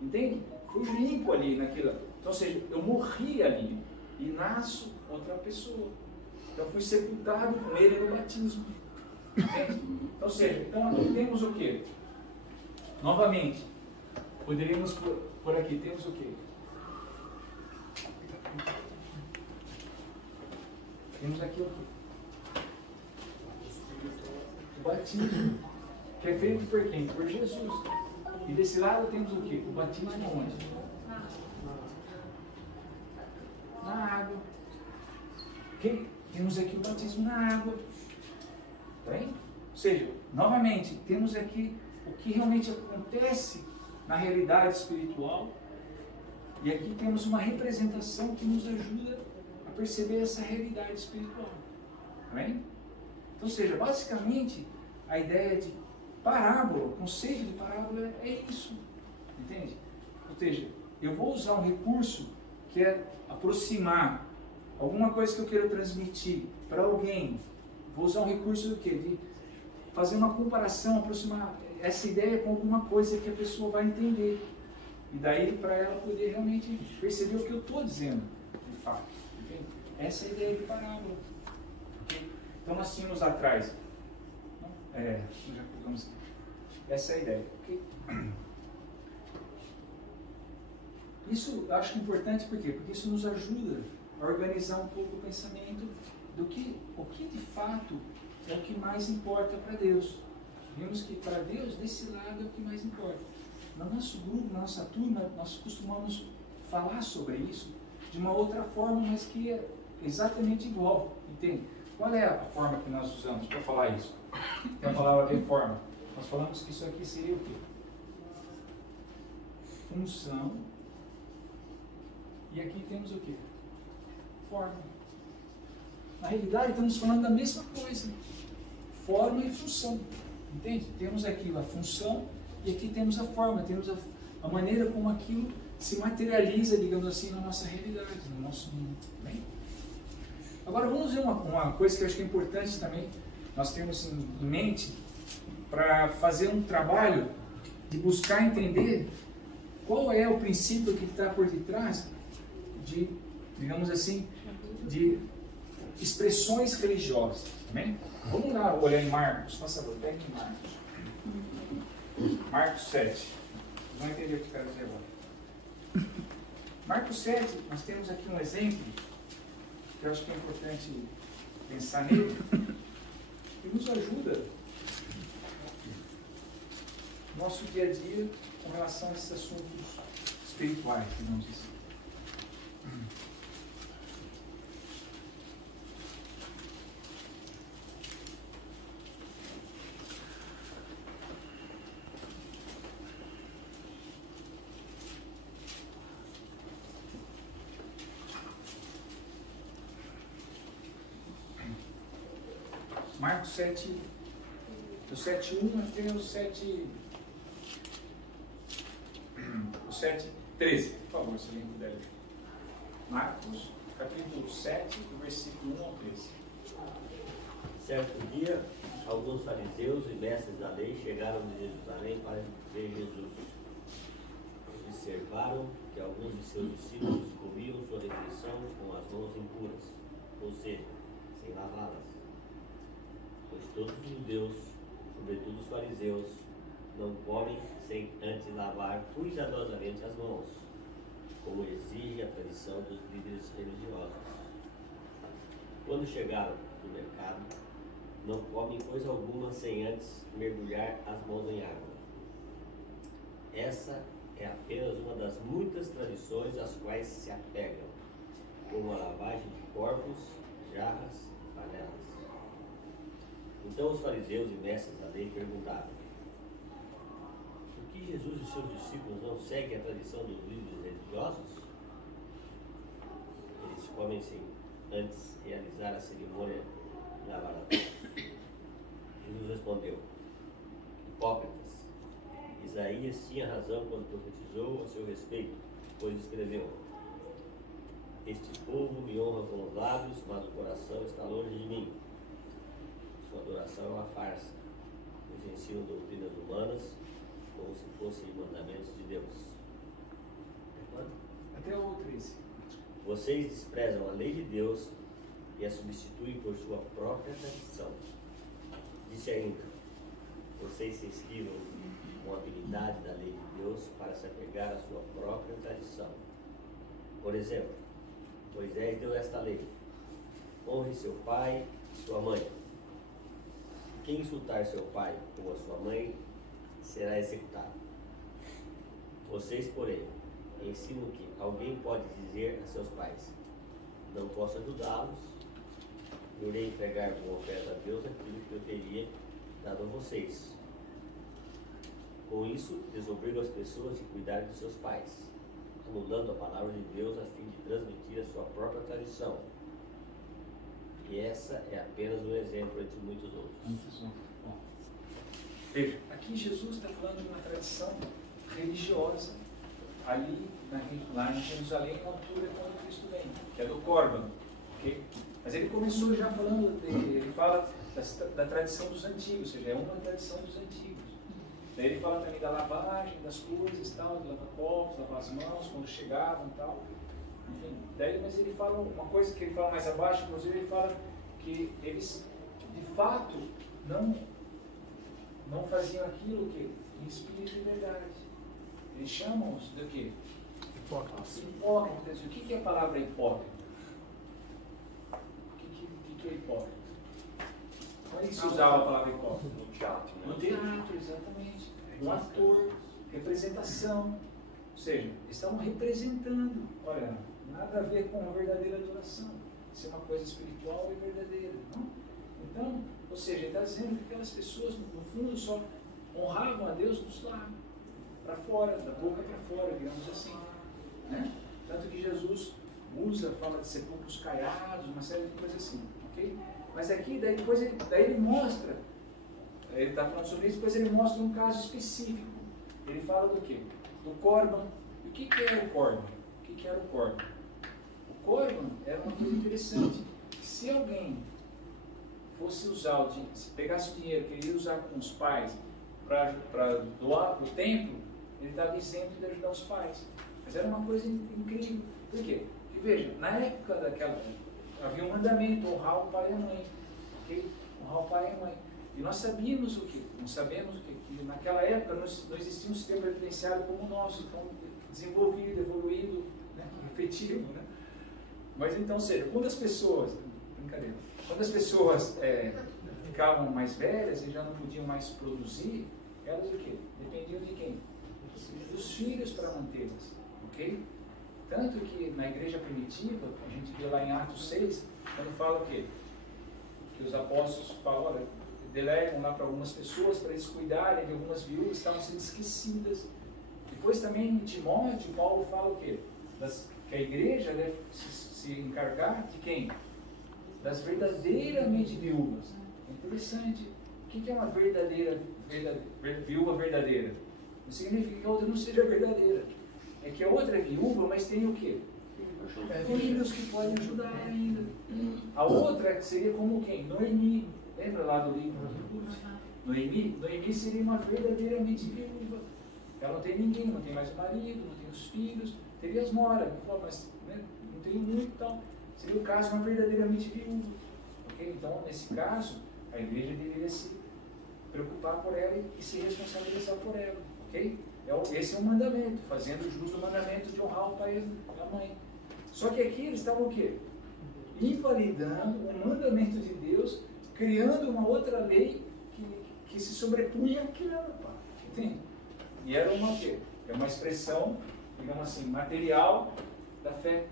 Entende? Fui limpo ali naquilo. Então, ou seja, eu morri ali e nasço outra pessoa. Então, fui sepultado com ele no batismo. Entende? Então, ou seja, aqui temos o quê? Novamente, poderíamos por aqui, temos o quê? Temos aqui o quê? O batismo, que é feito por quem? Por Jesus. E desse lado temos o quê? O batismo onde? Na água. Okay? Temos aqui o batismo na água. Bem? Ou seja, novamente, temos aqui o que realmente acontece na realidade espiritual. E aqui temos uma representação que nos ajuda a perceber essa realidade espiritual. Bem? Ou seja, basicamente, a ideia de parábola, o conceito de parábola é isso. Entende? Ou seja, eu vou usar um recurso que é aproximar alguma coisa que eu quero transmitir para alguém. Vou usar um recurso do quê? De fazer uma comparação, aproximar essa ideia com alguma coisa que a pessoa vai entender. E daí para ela poder realmente perceber o que eu estou dizendo, de fato. Entende? Essa é a ideia de parábola. Okay? Então nós tínhamos atrás. Já colocamos aqui. Essa é a ideia. Okay? Isso eu acho importante por quê? Porque isso nos ajuda a organizar um pouco o pensamento do que o que de fato é o que mais importa para Deus. Vimos que para Deus, desse lado é o que mais importa. No nosso grupo, na nossa turma, nós costumamos falar sobre isso de uma outra forma, mas que é exatamente igual. Entende? Qual é a forma que nós usamos para falar isso? Tem a palavra reforma. Nós falamos que isso aqui seria o quê? Função. E aqui temos o quê? Forma. Na realidade, estamos falando da mesma coisa. Forma e função. Entende? Temos aqui a função e aqui temos a forma, temos a maneira como aquilo se materializa, digamos assim, na nossa realidade, no nosso mundo. Bem? Agora vamos ver uma coisa que eu acho que é importante também, nós temos em mente, para fazer um trabalho de buscar entender qual é o princípio que está por detrás de, digamos assim, de expressões religiosas. Também? Vamos lá olhar em Marcos, faça favor, pegue em Marcos. Marcos 7. Vocês vão entender o que eu quero dizer agora. Marcos 7, nós temos aqui um exemplo que eu acho que é importante pensar nele, que nos ajuda no nosso dia a dia com relação a esses assuntos espirituais, digamos assim. Marcos 7, do 7:1 até o 7:13, por favor, se alguém puder ler. Marcos, capítulo 7, do versículo 1 ao 13. Certo dia, alguns fariseus e mestres da lei chegaram de Jerusalém para ver Jesus. Observaram que alguns de seus discípulos comiam sua refeição com as mãos impuras, ou seja, sem lavá-las. Pois todos os judeus, sobretudo os fariseus, não comem sem antes lavar cuidadosamente as mãos, como exige a tradição dos líderes religiosos. Quando chegaram no mercado, não comem coisa alguma sem antes mergulhar as mãos em água. Essa é apenas uma das muitas tradições às quais se apegam, como a lavagem de corpos, jarras e panelas. Então os fariseus e mestres da lei perguntaram: por que Jesus e seus discípulos não seguem a tradição dos líderes religiosos? Eles comem sem antes realizar a cerimônia de lavar as mãos. Jesus respondeu: hipócritas, Isaías tinha razão quando profetizou a seu respeito, pois escreveu: este povo me honra com os lábios, mas o coração está longe de mim. Sua adoração é uma farsa, pois ensinam doutrinas humanas como se fossem mandamentos de Deus. Até o 13. Vocês desprezam a lei de Deus e a substituem por sua própria tradição. Disse ainda: vocês se esquivam com a habilidade da lei de Deus para se apegar à sua própria tradição. Por exemplo, Moisés deu esta lei: honre seu pai e sua mãe. Quem insultar seu pai ou a sua mãe será executado. Vocês, porém, ensinam que alguém pode dizer a seus pais: não posso ajudá-los, eu irei entregar como oferta a Deus aquilo que eu teria dado a vocês. Com isso, desobrigam as pessoas de cuidar de seus pais, anulando a palavra de Deus a fim de transmitir a sua própria tradição. E essa é apenas um exemplo entre muitos outros. Bom, veja, aqui Jesus está falando de uma tradição religiosa ali lá em Jerusalém, na altura quando Cristo vem, que é do Corban, okay? Mas ele começou já falando, ele fala da tradição dos antigos, ou seja, é uma tradição dos antigos. Daí ele fala também da lavagem das coisas, tal, de lavar copos, lavar as mãos quando chegavam e tal. Enfim, daí, mas ele fala uma coisa que ele fala mais abaixo, inclusive ele fala que eles de fato não faziam aquilo que em espírito e verdade. Eles chamam-os de quê? Hipócritas. Hipócritas. O que é a palavra hipócrita? O que é hipócrita? Onde se usava a palavra hipócrita? No teatro, né? No teatro, exatamente. Um ator, representação. Ou seja, estão representando. Olha, nada a ver com a verdadeira adoração. Isso é uma coisa espiritual e verdadeira. Não? Então, ou seja, ele está dizendo que aquelas pessoas, no fundo, só honravam a Deus dos lábios, para fora, da boca para fora, digamos assim. Né? Tanto que Jesus fala de sepulcros caiados, uma série de coisas assim. Okay? Mas aqui, daí ele mostra ele está falando sobre isso, depois ele mostra um caso específico. Ele fala do quê? Do Corban. E o que é o Corban? O que era o Corban? O Corban era uma coisa interessante. Se alguém fosse usar, se pegasse o dinheiro que ele ia usar com os pais para doar para o templo, ele estava isento de ajudar os pais. Mas era uma coisa incrível. Por quê? Porque veja, na época daquela, havia um mandamento, honrar o pai e a mãe. Okay? Honrar o pai e a mãe. E nós sabíamos o quê? Nós sabemos o quê? Que naquela época não existia um sistema previdenciário como o nosso, tão desenvolvido, evoluído, né? Efetivo. Né? Mas então, ou seja, quando as pessoas ficavam mais velhas e já não podiam mais produzir, elas o quê? Dependiam de quem? Dos filhos para mantê-las. Ok? Tanto que na igreja primitiva, a gente vê lá em Atos 6, quando fala o quê? Que os apóstolos falam, olha, delegam lá para algumas pessoas para eles cuidarem de algumas viúvas que estavam sendo esquecidas. Depois também em Timóteo, Paulo fala o quê? Que a igreja deve se encargar de quem? Das verdadeiramente viúvas. É interessante. O que é uma viúva verdadeira? Não significa que a outra não seja verdadeira. É que a outra é viúva, mas tem o quê? Filhos que podem ajudar ainda. A outra seria como quem? Noemi. Lembra lá do livro? Noemi seria uma verdadeiramente viúva. Ela não tem ninguém, não tem mais o marido, não tem os filhos, teria as noras, mas né, não tem muito e tal. Seria o caso de uma verdadeiramente viúva. Okay? Então, nesse caso, a igreja deveria se preocupar por ela e se responsabilizar por ela. Okay? Esse é um mandamento, fazendo jus do mandamento de honrar o pai e a mãe. Só que aqui eles estavam o quê? Invalidando o mandamento de Deus, criando uma outra lei que se sobrepunha àquela. Entende? E era uma o quê? É uma expressão, digamos assim, material da fé.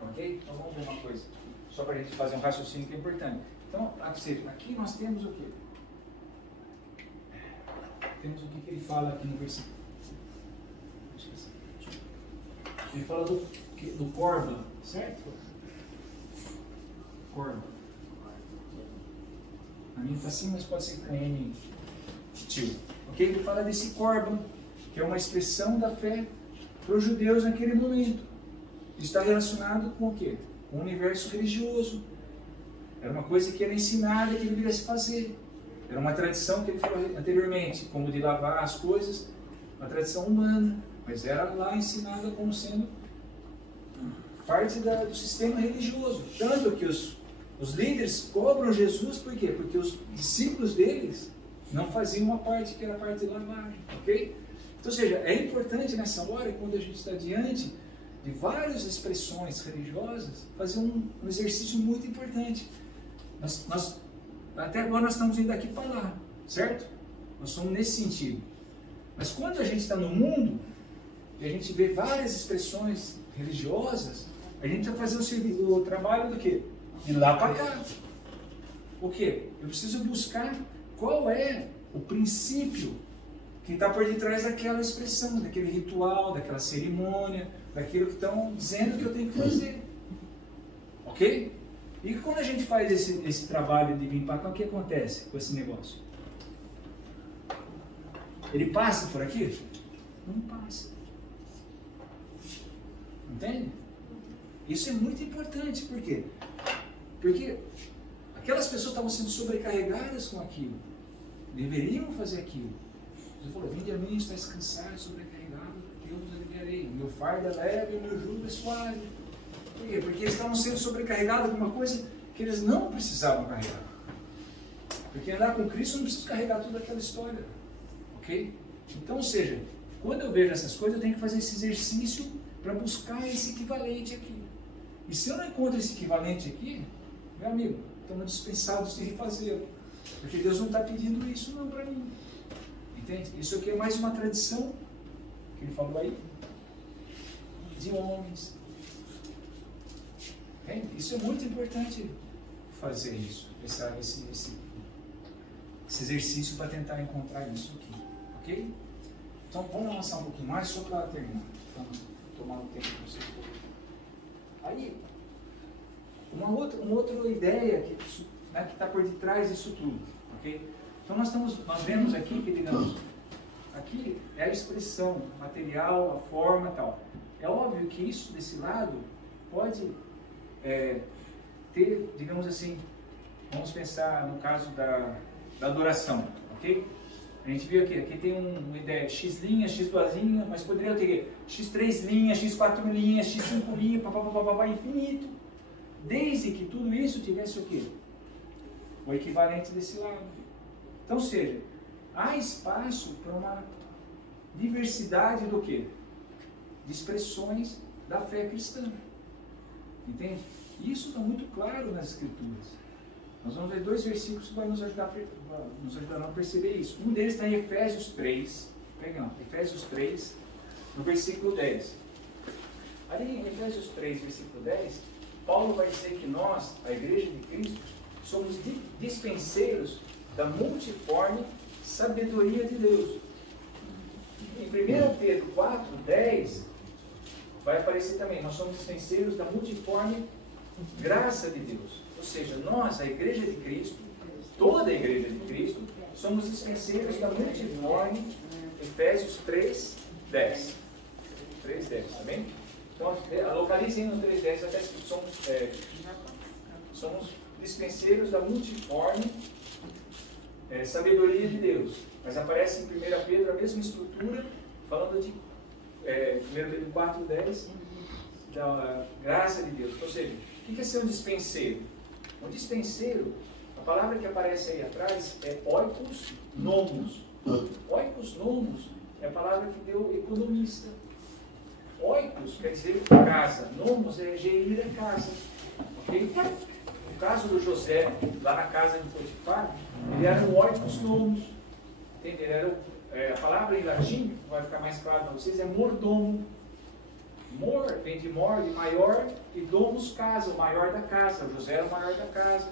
Ok? Então vamos ver uma coisa. Só para a gente fazer um raciocínio que é importante. Então, aqui nós temos o quê? Temos o que ele fala aqui no versículo. Ele fala do Corban, certo? Corban. A minha está assim, mas pode ser com N tio. Ok? Ele fala desse Corban, que é uma expressão da fé para os judeus naquele momento. Está relacionado com o quê? Com o universo religioso. Era uma coisa que era ensinada que ele deveria se fazer. Era uma tradição que ele falou anteriormente, como de lavar as coisas, uma tradição humana, mas era lá ensinada como sendo parte do sistema religioso. Tanto que os líderes cobram Jesus, por quê? Porque os discípulos deles não faziam uma parte que era a parte de lavagem, ok? Então, ou seja, é importante nessa hora, quando a gente está diante de várias expressões religiosas, fazer um exercício muito importante. Até agora nós estamos indo daqui para lá, certo? Nós somos nesse sentido. Mas quando a gente está no mundo, e a gente vê várias expressões religiosas, a gente vai fazer o trabalho do quê? De lá para cá. O quê? Eu preciso buscar qual é o princípio que está por detrás daquela expressão, daquele ritual, daquela cerimônia, daquilo que estão dizendo que eu tenho que fazer. Ok? E quando a gente faz esse trabalho de vir para cá, o que acontece com esse negócio? Ele passa por aqui? Não passa. Entende? Isso é muito importante. Por quê? Porque aquelas pessoas estavam sendo sobrecarregadas com aquilo. Deveriam fazer aquilo. Jesus falou, vinde a mim, estáis cansados, sobrecarregados, eu vos aliviarei. Meu fardo é leve e meu jugo é suave. Por quê? Porque eles estavam sendo sobrecarregados com uma coisa que eles não precisavam carregar. Porque andar com Cristo não precisa carregar toda aquela história. Ok? Então, ou seja, quando eu vejo essas coisas, eu tenho que fazer esse exercício para buscar esse equivalente aqui. E se eu não encontro esse equivalente aqui, meu amigo, estamos dispensados de refazê-lo. Porque Deus não está pedindo isso não para mim. Entende? Isso aqui é mais uma tradição, que ele falou aí, de homens. Entende? Isso é muito importante fazer isso, esse exercício para tentar encontrar isso aqui. Ok? Então vamos avançar um pouquinho mais só para terminar. Vamos tomar um tempo para vocês. Aí, uma outra ideia que está por detrás disso tudo. Okay? Então nós vemos aqui que, digamos, aqui é a expressão material, a forma e tal. É óbvio que isso desse lado pode ter, digamos assim, vamos pensar no caso da adoração, ok? A gente viu aqui tem uma ideia, x linha, x duas linhas, mas poderia ter x3 linhas, x4 linhas, x5 linhas, papapá, infinito. Desde que tudo isso tivesse o quê? O equivalente desse lado. Então, ou seja, há espaço para uma diversidade do quê? De expressões da fé cristã. Entende? Isso está muito claro nas Escrituras. Nós vamos ver 2 versículos que vão nos ajudar a perceber isso. Um deles está em Efésios 3. Pegamos, Efésios 3, no versículo 10. Ali em Efésios 3, versículo 10, Paulo vai dizer que nós, a Igreja de Cristo, somos dispenseiros da multiforme sabedoria de Deus. Em 1 Pedro 4, 10, vai aparecer também, nós somos dispenseiros da multiforme graça de Deus. Ou seja, nós, a Igreja de Cristo, toda a Igreja de Cristo, somos dispenseiros da multiforme, Efésios 3, 10. 3, 10, tá bem? Então, localizem no 3, 10, até que somos dispenseiros da multiforme sabedoria de Deus. Mas aparece em 1 Pedro a mesma estrutura, falando de 1 Pedro 4, 10, da graça de Deus. Ou seja, o que é ser um dispenseiro? Um dispenseiro, a palavra que aparece aí atrás é oikos nomos. Oikos nomos é a palavra que deu economista. Oikos quer dizer casa, nomos é gerir a casa. Ok? No caso do José, lá na casa de Potifar, ele era um oikos nomos. Entende? Ele era a palavra em latim, vai ficar mais claro para vocês, é mordomo. Mor vem de mor, de maior, e domus casa, o maior da casa. O José era o maior da casa.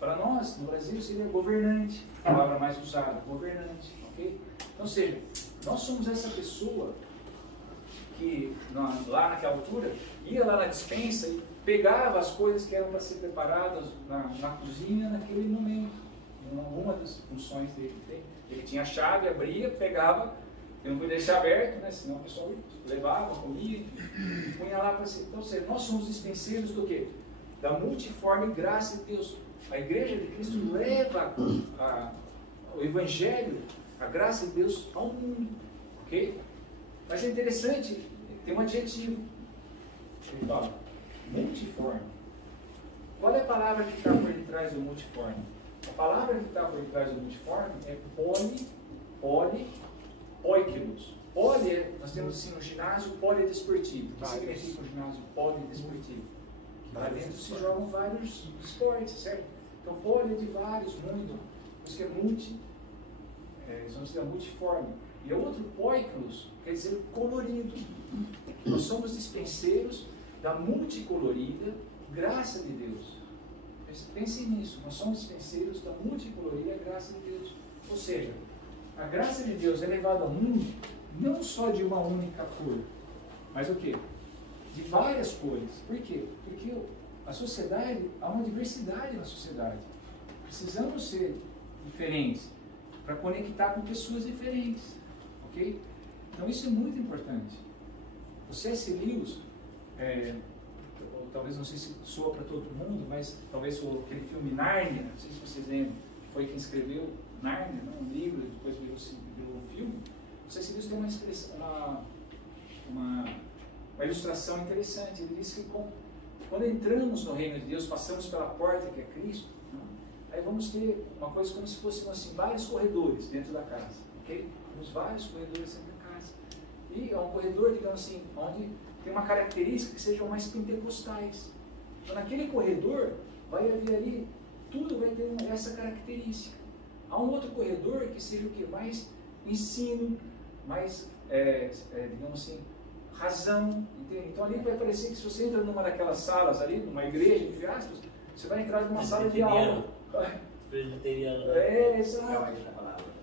Para nós, no Brasil, seria governante, a palavra mais usada, governante. Okay? Então, ou seja, nós somos essa pessoa que, lá naquela altura, ia lá na despensa e pegava as coisas que eram para ser preparadas na cozinha naquele momento, em alguma das funções dele. Ele tinha a chave, abria, pegava, ele não podia deixar aberto, né? Senão o pessoal levava, comia e punha lá para si. Então, ou seja, nós somos dispenseiros do quê? Da multiforme graça de Deus. A Igreja de Cristo leva o Evangelho, a graça de Deus ao mundo. Ok? Mas é interessante, tem um adjetivo. Ele fala, multiforme. Qual é a palavra que está por detrás do multiforme? A palavra que está por detrás do multiforme é oikilos. Poli, nós temos assim no ginásio, poliedesportivo. O que significa o ginásio poliedesportivo? Lá dentro se jogam vários esportes, certo? Então, poli é de vários, muito. Por isso que é multi, vamos dizer multiforme. E outro, poikilos, quer dizer colorido. Nós somos dispenseiros da multicolorida graça de Deus. Pensem nisso, nós somos dispenseiros da multicolorida graça de Deus. Ou seja, a graça de Deus é levada ao mundo não só de uma única cor, mas o quê? De várias cores. Por quê? Porque a sociedade, há uma diversidade na sociedade. Precisamos ser diferentes para conectar com pessoas diferentes. Ok? Então isso é muito importante. O C.S. Lewis, talvez não sei se soa para todo mundo, mas talvez aquele filme Nárnia, não sei se vocês lembram, foi quem escreveu Nárnia, um livro, depois virou um filme. O C.S. Lewis tem uma ilustração interessante. Ele diz que quando entramos no reino de Deus, passamos pela porta que é Cristo, né? Aí vamos ter uma coisa como se fossem assim, vários corredores dentro da casa. Okay? Temos vários corredores dentro da casa. E é um corredor, digamos assim, onde tem uma característica que sejam mais pentecostais. Então, naquele corredor, vai haver ali, tudo vai ter essa característica. Há um outro corredor que seja o quê? Mais ensino, mais, digamos assim, razão. Entende? Então, ali vai parecer que se você entra numa daquelas salas ali, numa igreja, entre aspas, você vai entrar numa sala de aula. Presbiteriano. Exato.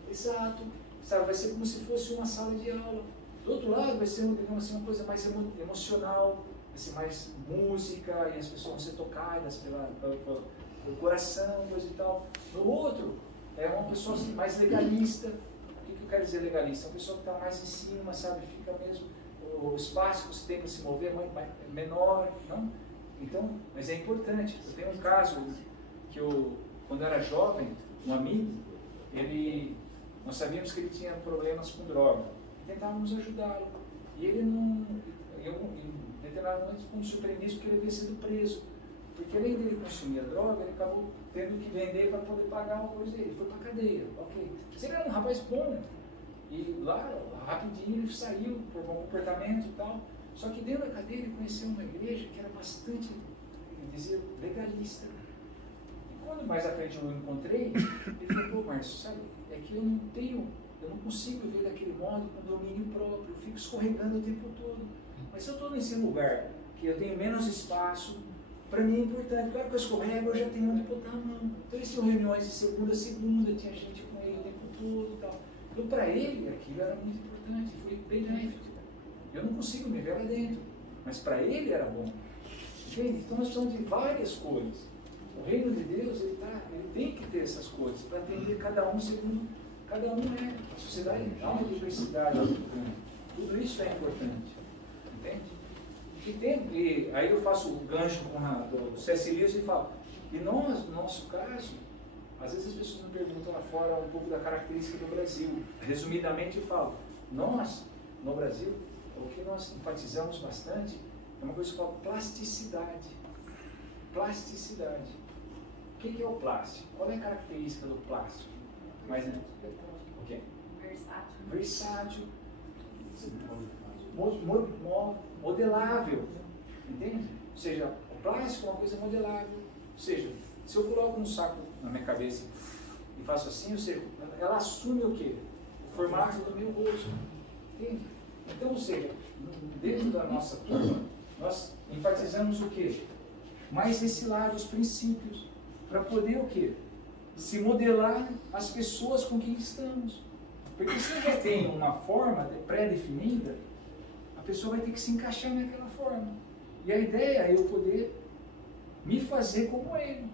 Exato. Sabe, vai ser como se fosse uma sala de aula. Do outro lado vai ser, digamos assim, uma coisa mais emocional, vai ser mais música, e as pessoas vão ser tocadas pelo coração, coisa e tal. No outro, é uma pessoa assim, mais legalista. O que eu quero dizer legalista? Uma pessoa que está mais em cima, sabe? Fica mesmo, o espaço que você tem para se mover é menor, não? Então, mas é importante. Eu tenho um caso que quando eu era jovem, um amigo, nós sabíamos que ele tinha problemas com droga. Tentávamos ajudá-lo. E ele não... em determinado momento fomos surpreendidos porque ele havia sido preso. Porque além dele consumir a droga, ele acabou tendo que vender para poder pagar uma coisa dele. Ele foi para a cadeia. Ok. Mas ele era um rapaz bom. E lá, rapidinho, ele saiu por bom comportamento e tal. Só que dentro da cadeia ele conheceu uma igreja que era bastante, ele dizia, legalista. E quando mais à frente eu o encontrei, ele falou, pô, Márcio, sabe, é que eu não consigo viver daquele modo com domínio próprio, eu fico escorregando o tempo todo. Mas se eu estou nesse lugar, que eu tenho menos espaço, para mim é importante. Claro que eu escorrego, eu já tenho onde botar a mão. Então eles tinham reuniões de segunda a segunda, tinha gente com ele o tempo todo e tal. Então para ele aquilo era muito importante, foi benéfico. Eu não consigo me ver lá dentro, mas para ele era bom. Entende? Então nós precisamos de várias coisas. O reino de Deus, ele tem que ter essas coisas, para atender cada um segundo cada um é. A sociedade há uma diversidade muito grande. Tudo isso é importante. Entende? E aí eu faço o gancho com do C.S. Lewis e falo, e nós, no nosso caso, às vezes as pessoas me perguntam lá fora um pouco da característica do Brasil. Resumidamente eu falo, nós, no Brasil, o que nós enfatizamos bastante é uma coisa que eu falo, plasticidade. Plasticidade. O que é o plástico? Qual é a característica do plástico? Mas, o quê? Versátil. Modelável. Entende? Ou seja, o plástico é uma coisa modelável. Ou seja, se eu coloco um saco na minha cabeça e faço assim, ou seja, ela assume o quê? O formato do meu rosto. Entende? Então, ou seja, dentro da nossa turma, nós enfatizamos o quê? Mais esse lado, os princípios, para poder o quê? Se modelar as pessoas com quem estamos. Porque se já tem uma forma pré-definida, a pessoa vai ter que se encaixar naquela forma. E a ideia é eu poder me fazer como ele,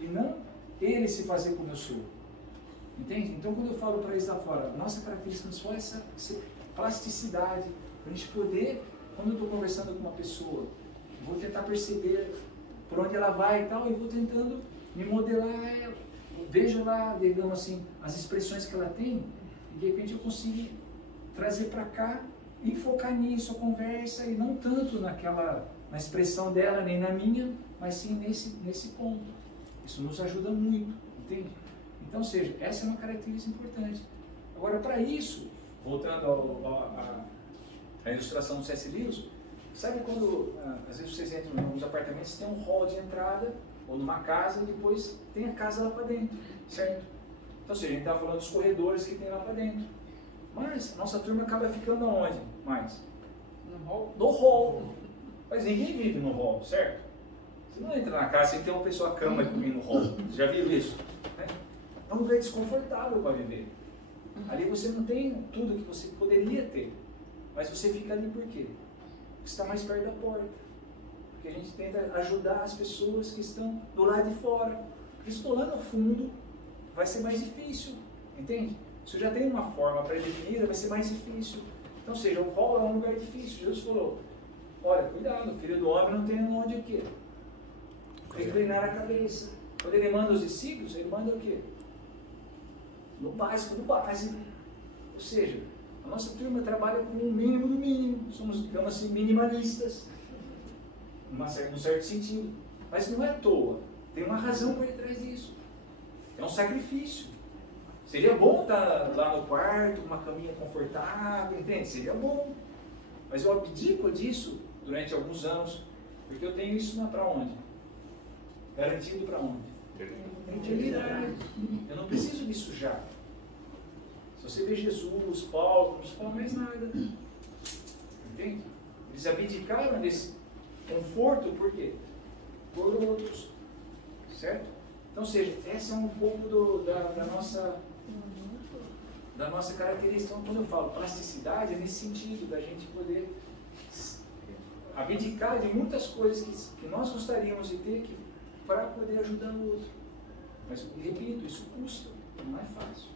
e não ele se fazer como eu sou. Entende? Então, quando eu falo para eles lá fora, a nossa característica é essa plasticidade, para a gente poder, quando eu estou conversando com uma pessoa, vou tentar perceber por onde ela vai e tal, e vou tentando me modelar ela. Vejo lá, digamos assim, as expressões que ela tem, e de repente eu consigo trazer para cá e focar nisso, a conversa, e não tanto na expressão dela, nem na minha, mas sim nesse ponto. Isso nos ajuda muito, entende? Então, ou seja, essa é uma característica importante. Agora, para isso, voltando à ilustração do C.S. Lewis, sabe quando, às vezes vocês entram em alguns apartamentos, tem um hall de entrada, ou numa casa, e depois tem a casa lá para dentro, certo? Então, ou seja, a gente estava falando dos corredores que tem lá para dentro. Mas a nossa turma acaba ficando aonde mais? No hall? No hall. Mas ninguém vive no hall, certo? Você não entra na casa sem ter uma pessoa cama comigo no hall. Você já viu isso? É um lugar desconfortável para viver. Ali você não tem tudo que você poderia ter. Mas você fica ali por quê? Porque está mais perto da porta. Porque a gente tenta ajudar as pessoas que estão do lado de fora. Porque se estou lá no fundo, vai ser mais difícil. Entende? Se eu já tenho uma forma pré-definida, vai ser mais difícil. Então, ou seja, o hall é um lugar difícil. Jesus falou, olha, cuidado, o filho do homem não tem onde o quê? Reclinar a cabeça. Quando ele manda os discípulos, ele manda o quê? No básico, do básico. Ou seja, a nossa turma trabalha com o mínimo do mínimo. Somos, digamos assim, minimalistas. Num certo sentido. Mas não é à toa. Tem uma razão por detrás disso. É um sacrifício. Seria bom estar lá no quarto, com uma caminha confortável, entende? Seria bom. Mas eu abdico disso durante alguns anos, porque eu tenho isso para onde? Garantido para onde? Integridade. Eu não preciso me sujar. Se você vê Jesus, Paulo, não se fala mais nada. Entende? Eles abdicaram desse conforto, por quê? Por outros. Certo? Então, ou seja, essa é um pouco da nossa característica. Então, quando eu falo plasticidade, é nesse sentido, da gente poder abdicar de muitas coisas que nós gostaríamos de ter para poder ajudar o outro. Mas, repito, isso custa. Não é fácil.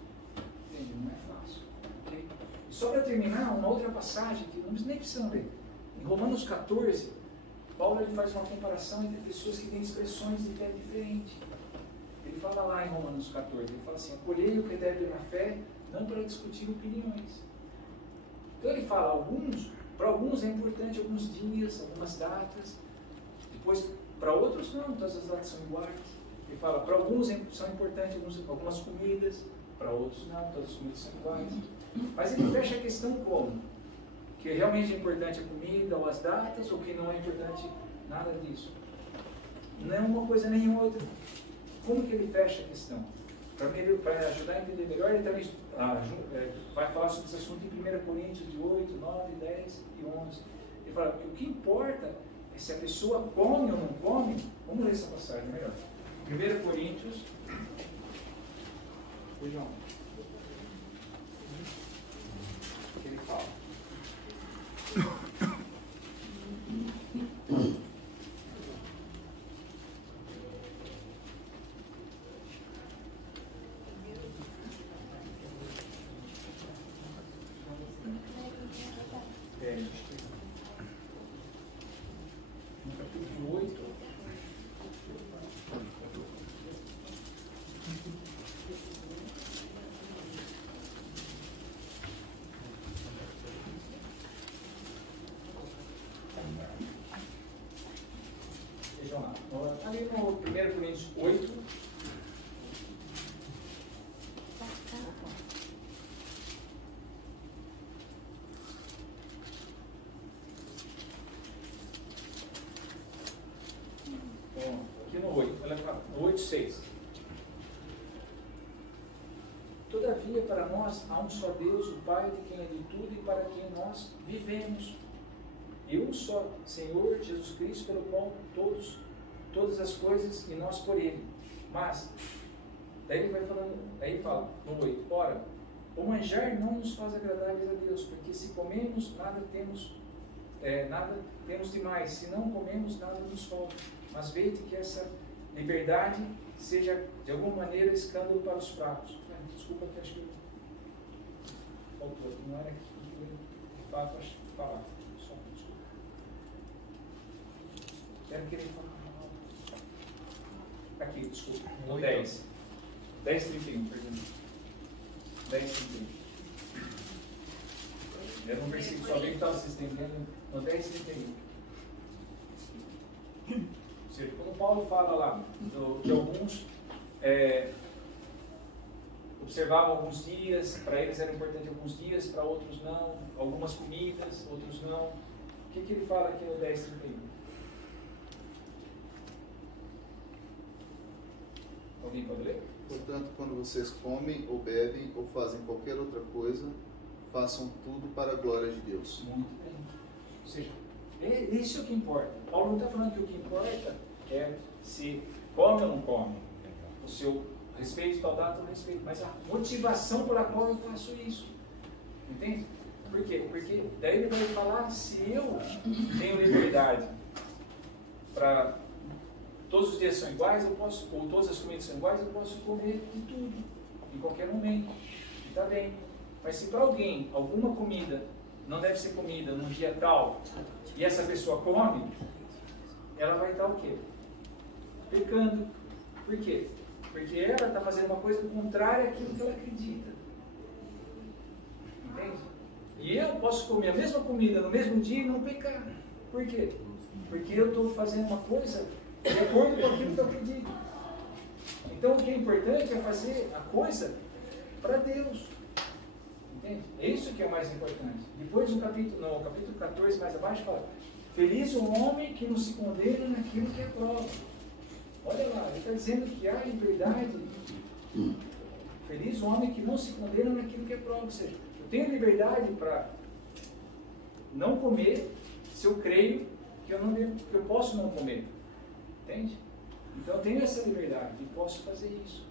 Entende? Não é fácil. Okay? E só para terminar, uma outra passagem que nem precisamos ler. Em Romanos 14, Paulo ele faz uma comparação entre pessoas que têm expressões de fé diferentes. Ele fala lá em Romanos 14, ele fala assim, acolhei o que deve na fé, não para discutir opiniões. Então ele fala, para alguns é importante alguns dias, algumas datas, depois para outros não, todas as datas são iguais. Ele fala, para alguns são importantes algumas comidas, para outros não, todas as comidas são iguais. Mas ele fecha a questão como? Que realmente é importante a comida ou as datas, ou que não é importante nada disso. Não é uma coisa nem outra. Como que ele fecha a questão? Para ajudar a entender melhor, ele também vai falar sobre esse assunto em 1 Coríntios de 8, 9, 10 e 11. Ele fala que o que importa é se a pessoa come ou não come. Vamos ler essa passagem melhor. 1 Coríntios. João. O que ele fala? No capítulo 8. Vejam lá. Ali no 1 Coríntios 8. Aqui no 8, olha lá, no 8:6. Todavia, para nós há um só Deus, o Pai, de quem é de tudo e para quem nós vivemos. E um só Senhor, Jesus Cristo, pelo qual todas as coisas e nós por Ele. Mas, daí ele vai falando, aí ele fala, no 8, ora, o manjar não nos faz agradáveis a Deus, porque se comemos, nada temos demais, se não comemos, nada nos falta. Mas veja que essa liberdade seja, de alguma maneira, escândalo para os fracos. Desculpa que acho que faltou, não era aqui que eu de fato acho que falar. Só desculpa. Quero querer falar. Aqui, desculpa. No 10. 10:31, perdão. 10:31. Era um versículo só bem que estava se estendendo. No 10:31. Ou seja, como Paulo fala lá, que alguns observavam alguns dias, para eles era importante alguns dias, para outros não, algumas comidas, outros não. O que ele fala aqui no 10:31? Alguém pode ler? Portanto, quando vocês comem ou bebem ou fazem qualquer outra coisa, façam tudo para a glória de Deus. Muito bem. Ou seja, isso é o que importa. Paulo não está falando que o que importa é se come ou não come. O seu respeito tal data ou respeito. Mas a motivação pela qual eu faço isso. Entende? Por quê? Porque daí ele vai falar se eu tenho liberdade para todos os dias são iguais, eu posso, ou todas as comidas são iguais, eu posso comer de tudo, em qualquer momento. Está bem. Mas se para alguém alguma comida não deve ser comida num dia tal, e essa pessoa come, ela vai estar o quê? Pecando. Por quê? Porque ela está fazendo uma coisa contrária àquilo que ela acredita. Entende? E eu posso comer a mesma comida no mesmo dia e não pecar. Por quê? Porque eu estou fazendo uma coisa de acordo com aquilo que eu acredito. Então o que é importante é fazer a coisa para Deus. Entende? É isso que é o mais importante. Depois no capítulo 14 mais abaixo fala: feliz o homem que não se condena naquilo que é prova. Olha lá, ele está dizendo que há liberdade. Feliz o homem que não se condena naquilo que é prova. Ou seja, eu tenho liberdade para não comer se eu creio que eu posso não comer. Entende? Então eu tenho essa liberdade e posso fazer isso.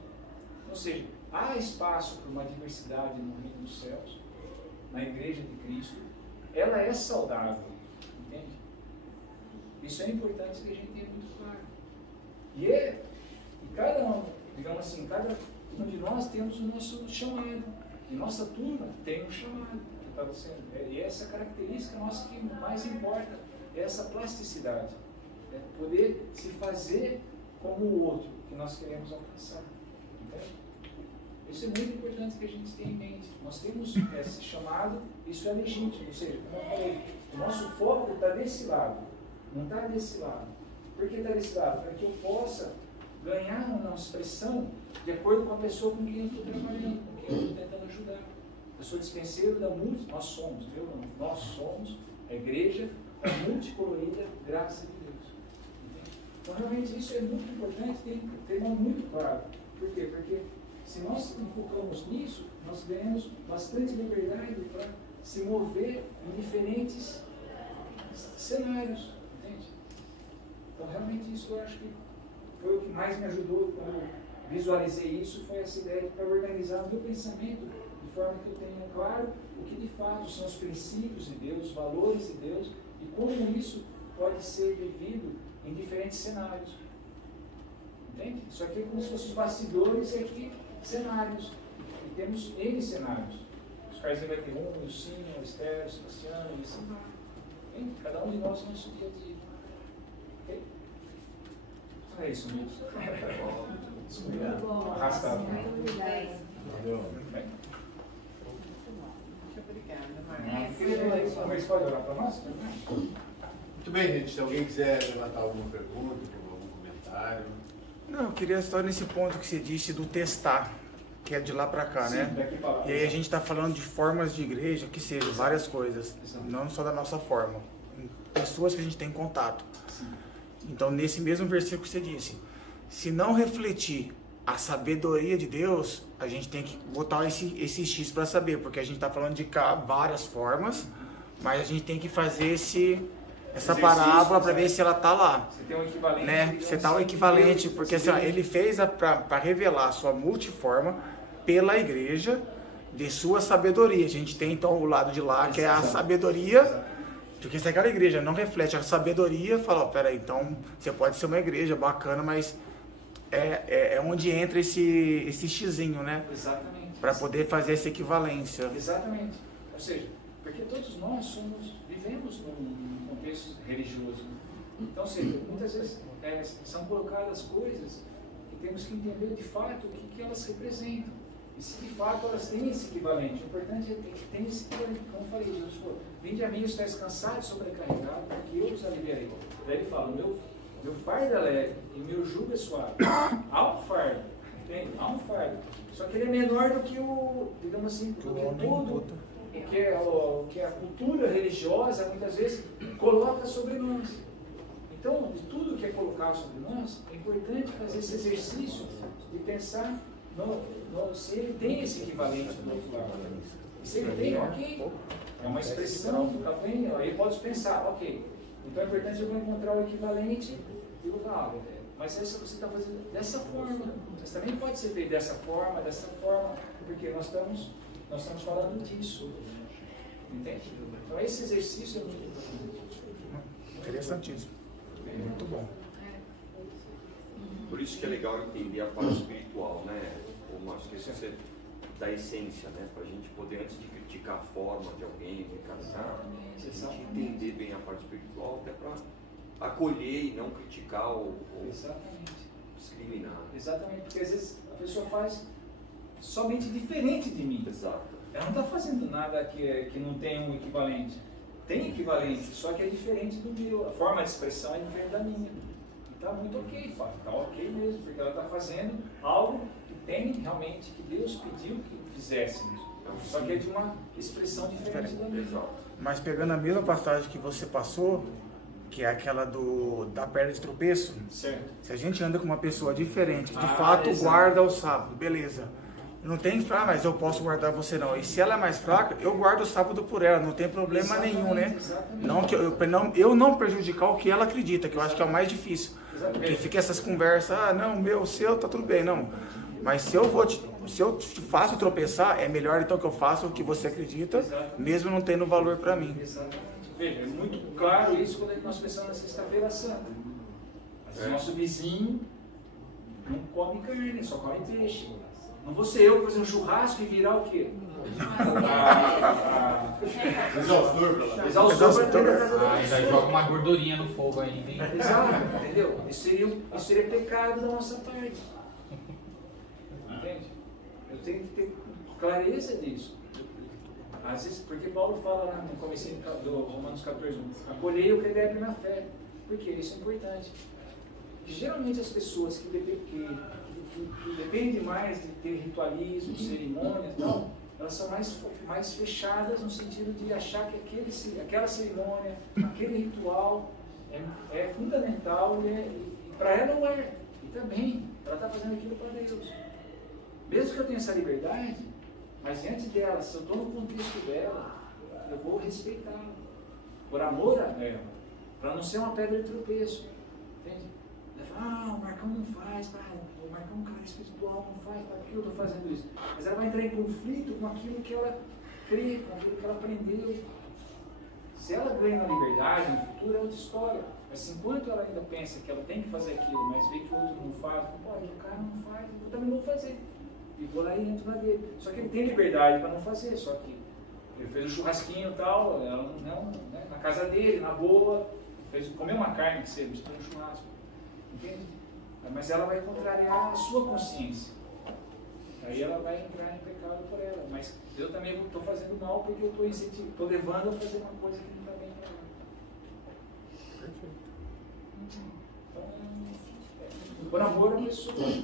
Ou seja, há espaço para uma diversidade no reino dos céus, na igreja de Cristo. Ela é saudável. Entende? Isso é importante que a gente tenha muito claro. E cada, digamos assim, cada um de nós temos o nosso chamado. E nossa turma tem um chamado. E essa característica nossa que mais importa é essa plasticidade. É poder se fazer como o outro que nós queremos alcançar. Entende? Isso é muito importante que a gente tenha em mente. Nós temos esse chamado, isso é legítimo. Ou seja, como eu falei, o nosso foco está desse lado, não está desse lado. Por que está desse lado? Para que eu possa ganhar uma expressão de acordo com a pessoa com quem eu estou trabalhando, com quem eu estou tentando ajudar. Eu sou dispenseiro da nós somos, viu? Nós somos a igreja da multicolorida graça de Deus. Entende? Então realmente isso é muito importante, tem que ter muito claro. Por quê? Porque se nós enfocamos nisso, nós ganhamos bastante liberdade para se mover em diferentes cenários. Entende? Então realmente isso eu acho que foi o que mais me ajudou quando eu visualizei isso, foi essa ideia para organizar o meu pensamento de forma que eu tenha claro o que de fato são os princípios de Deus, os valores de Deus e como isso pode ser vivido em diferentes cenários. Entende? Isso aqui é como se fossem os bastidores e aqui cenários. E temos N cenários. Os Carzinhos vai ter o Lucinho, o Esther, o Sebastiano, e assim vai. Cada um de nós no nosso dia a dia. Ok? É isso mesmo. Arrastado. Muito obrigada, Marcos. Pode orar para nós? Muito bem, gente. Se alguém quiser levantar alguma pergunta, algum comentário. Não, eu queria só nesse ponto que você disse do testar, que é de lá para cá, sim, né? Daqui pra lá. E aí a gente está falando de formas de igreja, que sejam várias coisas, não só da nossa forma, pessoas que a gente tem contato. Sim. Então, nesse mesmo versículo que você disse, se não refletir a sabedoria de Deus, a gente tem que botar esse X para saber, porque a gente está falando de várias formas, mas a gente tem que fazer essa parábola para ver se ela tá lá. Você tem um equivalente. Né? Você tá o equivalente, porque assim, ó, ele fez para revelar a sua multiforma pela igreja de sua sabedoria. A gente tem então o lado de lá, que é a sabedoria, porque se aquela igreja não reflete a sabedoria, fala, ó, peraí, então você pode ser uma igreja bacana, mas é onde entra esse xizinho, né? Exatamente. Para poder fazer essa equivalência. Exatamente. Ou seja, porque todos nós vivemos num contexto religioso. Então, ou seja, muitas vezes são colocadas coisas que temos que entender de fato o que elas representam. E se de fato elas têm esse equivalente. O importante é que tem esse equivalente. Como eu falei, Jesus falou, vinde a mim, estáis cansados, sobrecarregados, porque eu os aliviarei. Daí ele fala, meu fardo é leve e meu jugo é suave. Há um fardo, entende? Há um fardo. Só que ele é menor do que digamos assim, do que tudo o que a cultura religiosa muitas vezes coloca sobre nós. Então, de tudo que é colocado sobre nós, é importante fazer esse exercício de pensar se ele tem esse equivalente do outro lado. E se ele tem, ok. É uma expressão do capim, aí pode pensar, ok. Então é importante eu vou encontrar o equivalente e vou falar, mas essa você está fazendo dessa forma. Mas também pode ser feito dessa forma, porque nós estamos falando disso. Entende? Então esse exercício é muito importante. Interessantíssimo. Muito bom. Por isso que é legal entender a parte espiritual, né? Como acho que isso é da essência, né? Para a gente poder, antes de criticar a forma de alguém, de casar, a gente entender bem a parte espiritual, até para acolher e não criticar ou discriminar. Exatamente, porque às vezes a pessoa faz somente diferente de mim. Exato. Ela não está fazendo nada que não tem um equivalente. Tem equivalente, só que é diferente do meu. A forma de expressão é diferente da minha. E está muito ok, pai. Está ok mesmo, porque ela está fazendo algo que tem realmente, que Deus pediu que fizéssemos. Só que é de uma expressão diferente da minha. Mas pegando a mesma passagem que você passou, que é aquela da perna de tropeço, certo. Se a gente anda com uma pessoa diferente, de fato guarda o sábado, beleza. Não tem, mas eu posso guardar você não. E se ela é mais fraca, eu guardo o sábado por ela, não tem problema nenhum, né? Não que eu não prejudicar o que ela acredita, que eu acho que é o mais difícil. Porque fica essas conversas, não, meu, seu, tá tudo bem, não. Mas se eu te faço tropeçar, é melhor então que eu faça o que você acredita, mesmo não tendo valor para mim. Exatamente. Veja, é muito claro isso quando nós pensamos na Sexta-feira Santa. Nosso vizinho não come carne, só come peixe. Não vou ser eu que vou fazer um churrasco e virar o quê? Exaustor pra dentro da casa da pessoa. Já joga uma gordurinha no fogo ainda, hein? Exato, entendeu? Isso seria pecado da nossa parte. Entende? Eu tenho que ter clareza disso. Às vezes, porque Paulo fala lá no começo do Romanos 14, acolhei o que deve na fé. Por quê? Isso é importante. Porque geralmente as pessoas que dependem mais de ter ritualismo, cerimônias, não, elas são mais fechadas no sentido de achar que aquela cerimônia, aquele ritual é fundamental e para ela não é. E também, ela está fazendo aquilo para Deus. Mesmo que eu tenha essa liberdade, mas diante dela, se eu estou no contexto dela, eu vou respeitá-la, por amor a ela, para não ser uma pedra de tropeço. Entende? Ela fala, o Marcão não faz, o Marcão é um cara espiritual, não faz, para que eu estou fazendo isso? Mas ela vai entrar em conflito com aquilo que ela crê, com aquilo que ela aprendeu. Se ela ganha uma liberdade no futuro, é outra história. Mas enquanto ela ainda pensa que ela tem que fazer aquilo, mas vê que o outro não faz, pode, o cara não faz, eu também não vou fazer. E vou lá e entro na dele. Só que ele tem liberdade para não fazer, só que ele fez um churrasquinho e tal, ela não, né, na casa dele, na boa, comeu uma carne que seja, misturou um churrasco. Entende? Mas ela vai contrariar a sua consciência. Aí ela vai entrar em pecado por ela. Mas eu também estou fazendo mal porque eu estou levando a fazer uma coisa que não está bem para ela. Então, por amor a pessoa.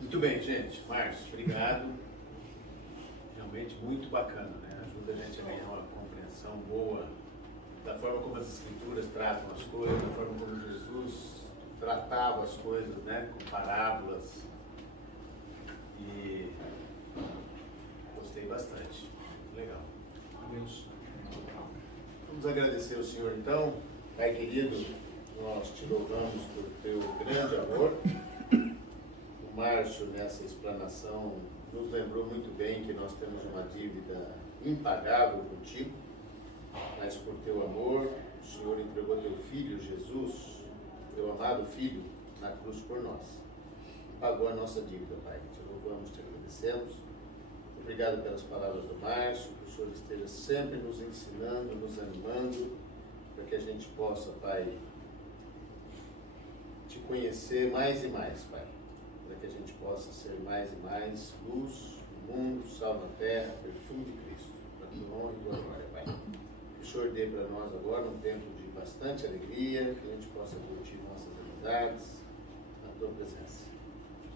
Muito bem, gente. Márcio, obrigado. Realmente muito bacana, né? Ajuda a gente a ganhar uma compreensão boa da forma como as escrituras tratam as coisas, da forma como Jesus tratava as coisas, né? Com parábolas. E gostei bastante. Legal. Deus. Vamos agradecer ao Senhor então. Pai querido, nós te louvamos por teu grande amor. O Márcio, nessa explanação, nos lembrou muito bem que nós temos uma dívida impagável contigo, mas por teu amor, o Senhor entregou teu Filho, Jesus, teu amado Filho, na cruz por nós. Pagou a nossa dívida, Pai. Te louvamos, te agradecemos. Obrigado pelas palavras do Márcio, que o Senhor esteja sempre nos ensinando, nos animando, para que a gente possa, Pai, te conhecer mais e mais, Pai. Para que a gente possa ser mais e mais luz no mundo, sal na terra, perfume de Cristo, para tua honra e tua glória, Pai. Que o Senhor dê para nós agora um tempo de bastante alegria, que a gente possa curtir nossas amizades na tua presença.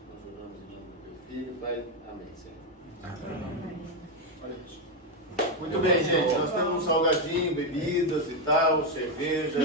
Nós oramos em nome do teu Filho, Pai. Amém, Senhor. Amém. Olha isso. Muito bem, gente. Nós temos um salgadinho, bebidas e tal, cerveja.